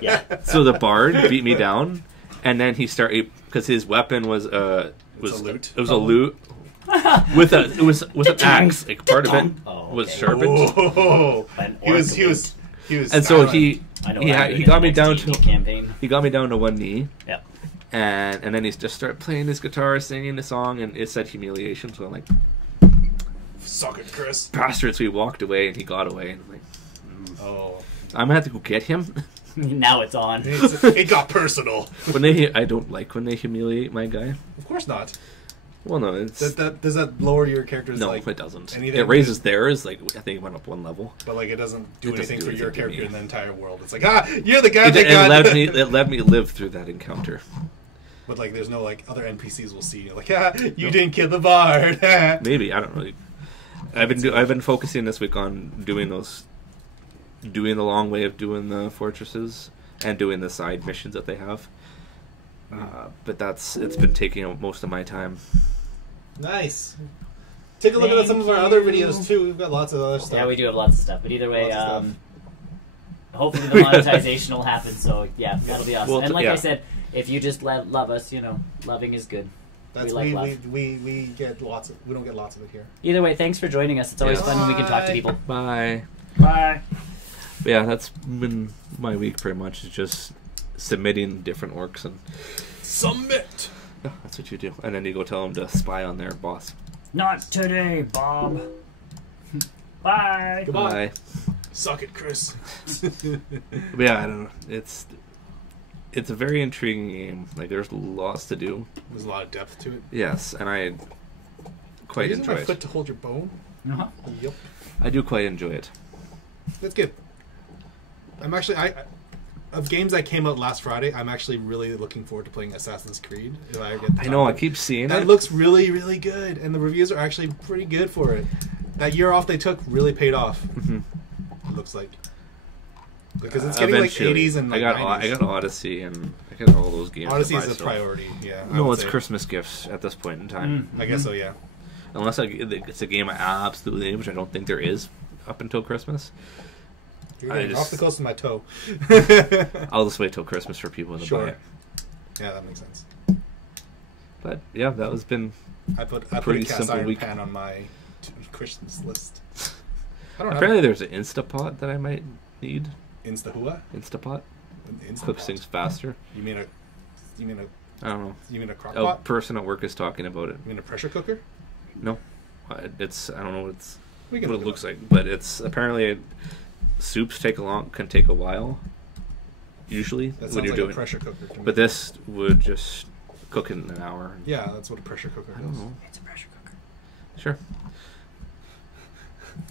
Yeah. so the Bard beat me down, and then he started because his weapon was a lute. It was a lute with an axe. Like part of it Oh, was okay. sharpened. Oh, An he was. And so silent. I know he what happened got in me the down next to D&D campaign. he got me down to one knee, Yep. and then he just started playing his guitar, singing the song, and it said humiliation. So I'm like, Suck it, Chris. bastard! So he walked away, and he got away, and I'm like, Oh, I'm gonna have to go get him. Now it's on. it got personal. I don't like when they humiliate my guy. Of course not. Well, no, it's Does that lower your character's no, like? it doesn't. anything? It raises theirs. Like I think it went up one level. But like it doesn't do It doesn't anything do for your anything to character me. in the entire world. It's like you're the guy It, that it got. let me live through that encounter. But like, there's no like other NPCs will see you like, you didn't kill the Bard. Maybe I don't know. I've been focusing this week on doing the long way of doing the fortresses and doing the side missions that they have. But it's been taking up most of my time. Nice. Take a look at some of our other videos too. We've got lots of other stuff. Yeah, we do have lots of stuff. But either way, Lots of stuff. hopefully the monetization will happen. So yeah, that'll be awesome. Well, And like yeah. I said, if you just love us, loving is good. That's we like love. we get lots of. We don't get lots of it here. Either way, thanks for joining us. It's always Yes. fun when we can talk to Bye. people. Bye. Bye. But yeah, that's been my week pretty much. Is just submitting different orcs and Submit. yeah, that's what you do. And then you go tell them to spy on their boss. Not today, Bob. Bye. Goodbye. Bye. Suck it, Chris. But yeah, I don't know. It's a very intriguing game. Like, there's lots to do. There's a lot of depth to it. Yes, and I quite Isn't enjoy my it. foot to hold your bone? Uh-huh. Yep. I do quite enjoy it. That's good. I'm actually of games that came out last Friday. I'm actually really looking forward to playing Assassin's Creed. If I get the I know. I time. keep seeing That it. looks really, really good, and the reviews are actually pretty good for it. That year off they took really paid off. Mhm. It looks like because it's getting like Eventually. 80s and like I 90s. got Odyssey and I got all those games. Odyssey to is buy a still. priority. Yeah. I No, would it's say. Christmas gifts at this point in time. I guess so. Yeah. Unless it's a game I absolutely need, which I don't think there is up until Christmas. You're I getting just- off the coast of my toe. I'll just wait till Christmas for people to buy Sure. it. Yeah, that makes sense. But yeah, that has been I put a Pretty cast simple iron week. pan on my Christmas list. I don't apparently know. there's an Instapot that I might need. Instahua? Instapot Instapot. cooks things faster. You mean a I don't know. crock A pot? person at work is talking about it. You mean a pressure cooker? No, it's I don't know what it's We what look it it looks up. like, but it's apparently soups can take a while. Usually That when sounds you're like doing a pressure cooker to me. but this would just cook in an hour. Yeah, that's what a pressure cooker I don't does. know. It's a pressure cooker. Sure.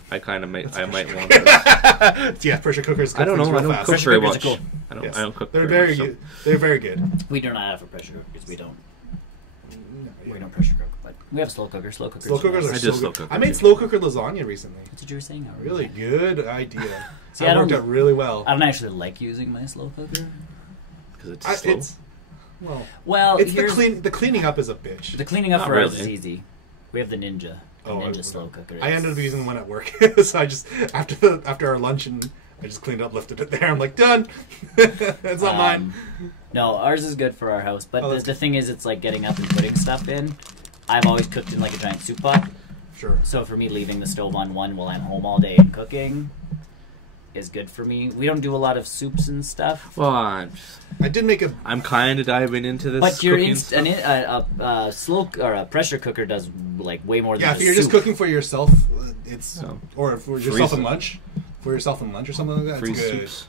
I kind of might. I might want to. Yeah, pressure cookers. I don't know. I don't fast. cook Pressure very cookers much. are cool. I don't. Yes. I don't cook. They're very very much, good. They're very good. We do not have a pressure cooker because we don't. Yeah. We don't pressure cook, but we have slow cookers. Slow cookers. Slow cookers nice. are I so do slow good. cook I made too. slow cooker lasagna recently. That's what you were saying. Howard. Really good idea. See, That I worked don't- out really well. I don't actually like using my slow cooker. because it's slow. It's well, Well, it's here's the cleaning up is a bitch. the cleaning up Not for us really. is easy. We have the Ninja. The Oh, Ninja I- slow cooker. I ended up using one at work, so I just after our lunch and I just cleaned up, lifted it there. I'm like, done. It's not mine. No, ours is good for our house. But Oh, the, that's the thing is, it's like getting up and putting stuff in. I've always cooked in like a giant soup pot. Sure. So for me, leaving the stove on one while I'm home all day and cooking is good for me. We don't do a lot of soups and stuff. Well, I did make a. I'm kind of diving into this. But your cooking stuff. slow or a pressure cooker does like way more Yeah, than if you're just soup. cooking for yourself, it's Oh. or for Freeze yourself in it. lunch, or something like that. Freeze it's good. soups.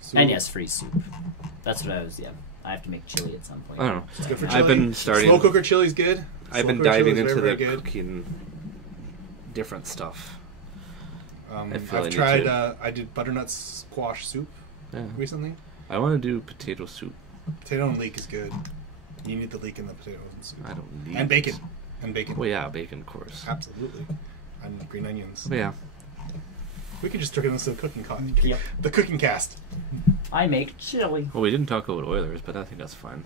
Soup. And yes, free soup. That's what I was. Yeah, I have to make chili at some point. I don't know. It's good for I've chili. been starting. Slow cooker chili's good. I've Slow been cooker diving chili's into very, the very good. cooking different stuff. I feel I I've need tried. to. I did butternut squash soup Yeah. recently. I want to do potato soup. Potato and leek is good. You need the leek in the potato and soup. I don't need And bacon. And bacon. Well, yeah, bacon, of course. Absolutely. And green onions. But yeah, We could just turn it into the cooking Yep. The cooking cast. I make chili. well, we didn't talk about Oilers, but I think that's fine.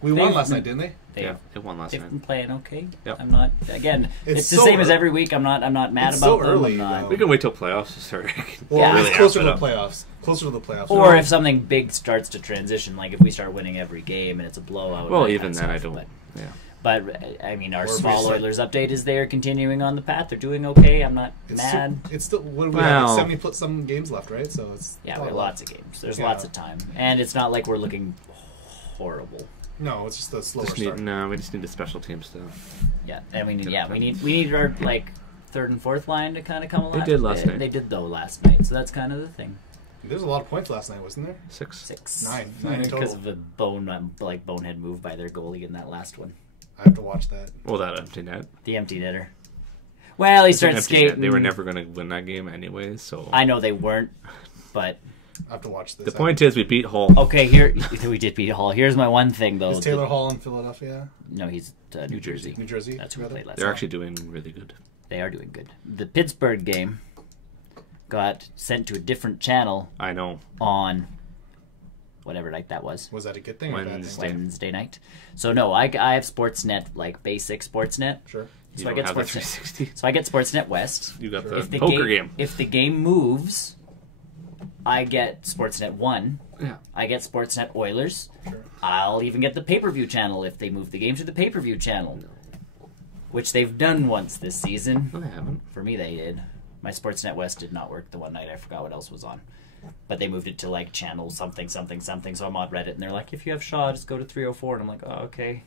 We They- won last night, didn't they? They, Yeah, they won last They've night. been playing okay. Yep. I'm not. Again, It's it's the so same as ear- every week. I'm not mad It's about so them. early, I'm not. though. We can wait till playoffs to start. Well, Yeah. it's Really closer to amp the it up. playoffs. Closer to the playoffs. Or No. if something big starts to transition, like if we start winning every game and it's a blowout. Well, that even kind of then, I stuff, don't. Yeah. But I mean, our Or if we small start- Oilers update is there, continuing on the path. They're doing okay. I'm not It's mad. Still, it's still what do we Well- have? 70 some games left, right? So it's Yeah, not we have a lot. lots of games. There's Yeah. lots of time, and it's not like we're looking horrible. No, it's just a slower Just start. we just need the special team stuff. Yeah, and we need Good yeah enough. we need our like third and fourth line to kind of come alive. did last night. They did though last night, so that's kind of the thing. There's a lot of points last night, wasn't there? 6. 6. Nine in because total. of the bonehead move by their goalie in that last one. I have to watch that. Well, that empty net. The empty netter. Well, he It's an started empty net. skating. They were never going to win that game anyway. So I know they weren't, but I have to watch this. the point is, we beat Hull. okay. Here we did beat Hall. Here's my one thing though. Is Taylor Hall in Philadelphia? No, he's New Jersey. New Jersey? That's who we rather? played last. They're night. actually doing really good. They are doing good. The Pittsburgh game got sent to a different channel I know. on whatever night that was. Was that a good thing or a bad Wednesday. thing? Wednesday night. So no, I have Sportsnet, like basic Sportsnet. Sure. You So I don't get have the Sportsnet. 360. So I get Sportsnet West. You got Sure. the If the poker game. If the game moves, I get Sportsnet 1. Yeah. I get Sportsnet Oilers. Sure. I'll even get the pay-per-view channel if they move the game to the pay-per-view channel, which they've done once this season. No, they haven't. For me, they did. My Sportsnet West did not work the one night. I forgot what else was on. But they moved it to like channel something, something, something. So I'm on Reddit, and they're like, if you have Shaw, just go to 304. And I'm like, oh, okay.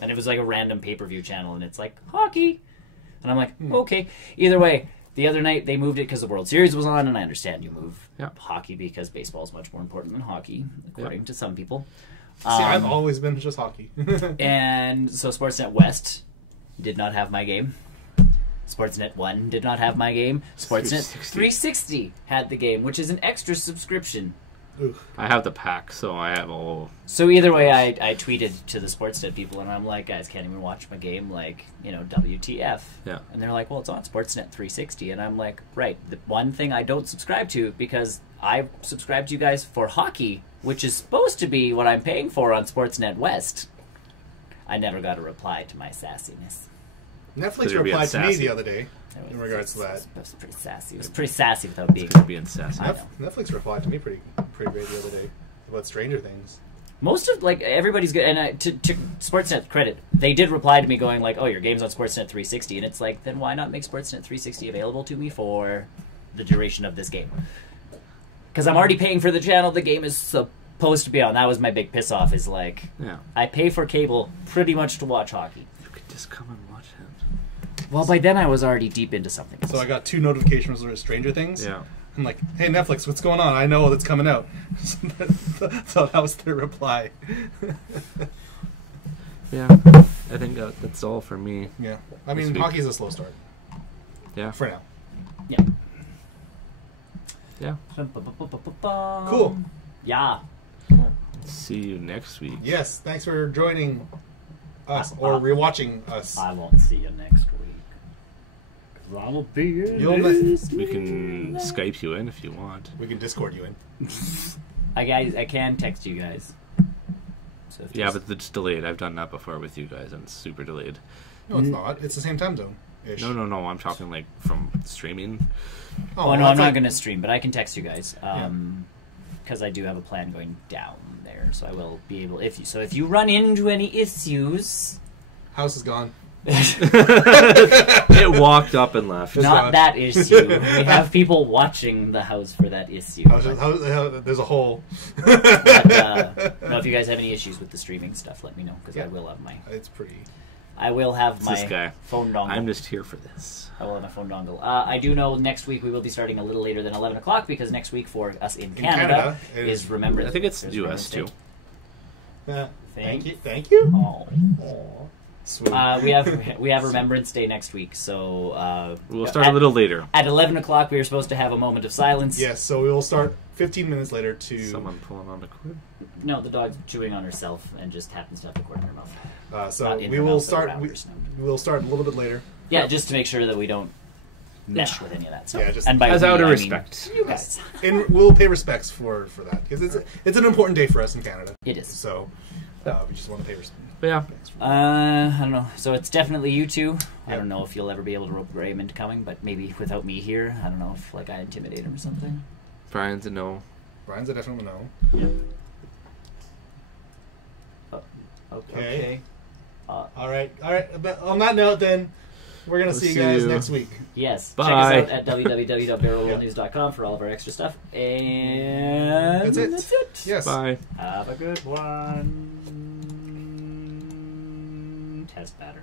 And it was like a random pay-per-view channel, and it's like, hockey. And I'm like, okay. Either way, The other night they moved it because the World Series was on, and I understand you move Yeah. hockey because baseball is much more important than hockey, according to some people. See, I've always been just hockey. And so Sportsnet West did not have my game. Sportsnet 1 did not have my game. Sportsnet 360 had the game, which is an extra subscription. I have the pack, so I have all. So either way, I tweeted to the Sportsnet people, and I'm like, guys, can't even watch my game, like, WTF. Yeah. And they're like, well, it's on Sportsnet 360. And I'm like, right, the one thing I don't subscribe to, because I subscribe to you guys for hockey, which is supposed to be what I'm paying for on Sportsnet West. I never got a reply to my sassiness. Netflix you're being replied to me sassy. the other day in regards to that. It was pretty sassy. It was pretty sassy without being... Being sassy. I know. Netflix replied to me pretty great the other day about Stranger Things. Most of, everybody's good. And to Sportsnet credit, they did reply to me going like, oh, your game's on Sportsnet 360. And it's like, then why not make Sportsnet 360 available to me for the duration of this game? Because I'm already paying for the channel the game is supposed to be on. That was my big piss off, is like, Yeah. I pay for cable pretty much to watch hockey. You could just come and watch it. Well, by then I was already deep into something else. So I got 2 notifications for Stranger Things. Yeah. I'm like, hey, Netflix, what's going on? I know that's coming out. So that was their reply. Yeah. I think that's all for me. Yeah. I mean, This week. hockey's a slow start. Yeah. For now. Yeah. Yeah. Cool. Yeah. See you next week. Yes, thanks for joining us or rewatching us. I won't see you next week. Because I will be in You'll this We can Skype you in if you want. We can Discord you in. I can text you guys. So if Yeah, there's- but it's delayed. I've done that before with you guys, and it's super delayed. No, it's not. It's the same time zone. Ish. No. I'm talking like from streaming. Oh, no, I'm that's not like- going to stream, but I can text you guys. Because I do have a plan going down there, so I will be able. If you run into any issues, House is gone. It walked up and left. not that issue. We have people watching the house for that issue. There's a hole. But, no, if you guys have any issues with the streaming stuff, let me know because I Yeah. will have my. It's pretty. I will have It's this my guy. phone dongle. I'm just here for this. I will have my phone dongle. I do know next week we will be starting a little later than 11 o'clock because next week for us in Canada it is Remembrance. I think it's there's US too. Remembrance Day. Thank you. Thank you. Oh. Sweet. We have Remembrance Day next week, so We'll start a little later. At 11 o'clock. We are supposed to have a moment of silence. Yes, so we will start 15 minutes later to. Someone pulling on the cord. No, the dog's chewing on herself and just happens to have the cord in her mouth. So Not in we her will mouth, but start. around We her snout. will start a little bit later. Yeah, just to make sure that we don't mesh with any of that stuff. Yeah, just and by as we, out of I mean respect. you guys. And we'll pay respects for that because it's an important day for us in Canada. It is. So we just want to pay respect. But yeah, I don't know. So it's definitely you two. I Yep. don't know if you'll ever be able to rope Graham into coming, but maybe without me here, I don't know if I intimidate him or something. Brian's a no. Brian's a definite no. Okay. All right. But on that note, then we're gonna We'll see you see guys you. next week. Yes. Bye. Check us out at www.barrelrollnews.com for all of our extra stuff. And That's it. That's it. Yes. Bye. Have a good one. Test pattern.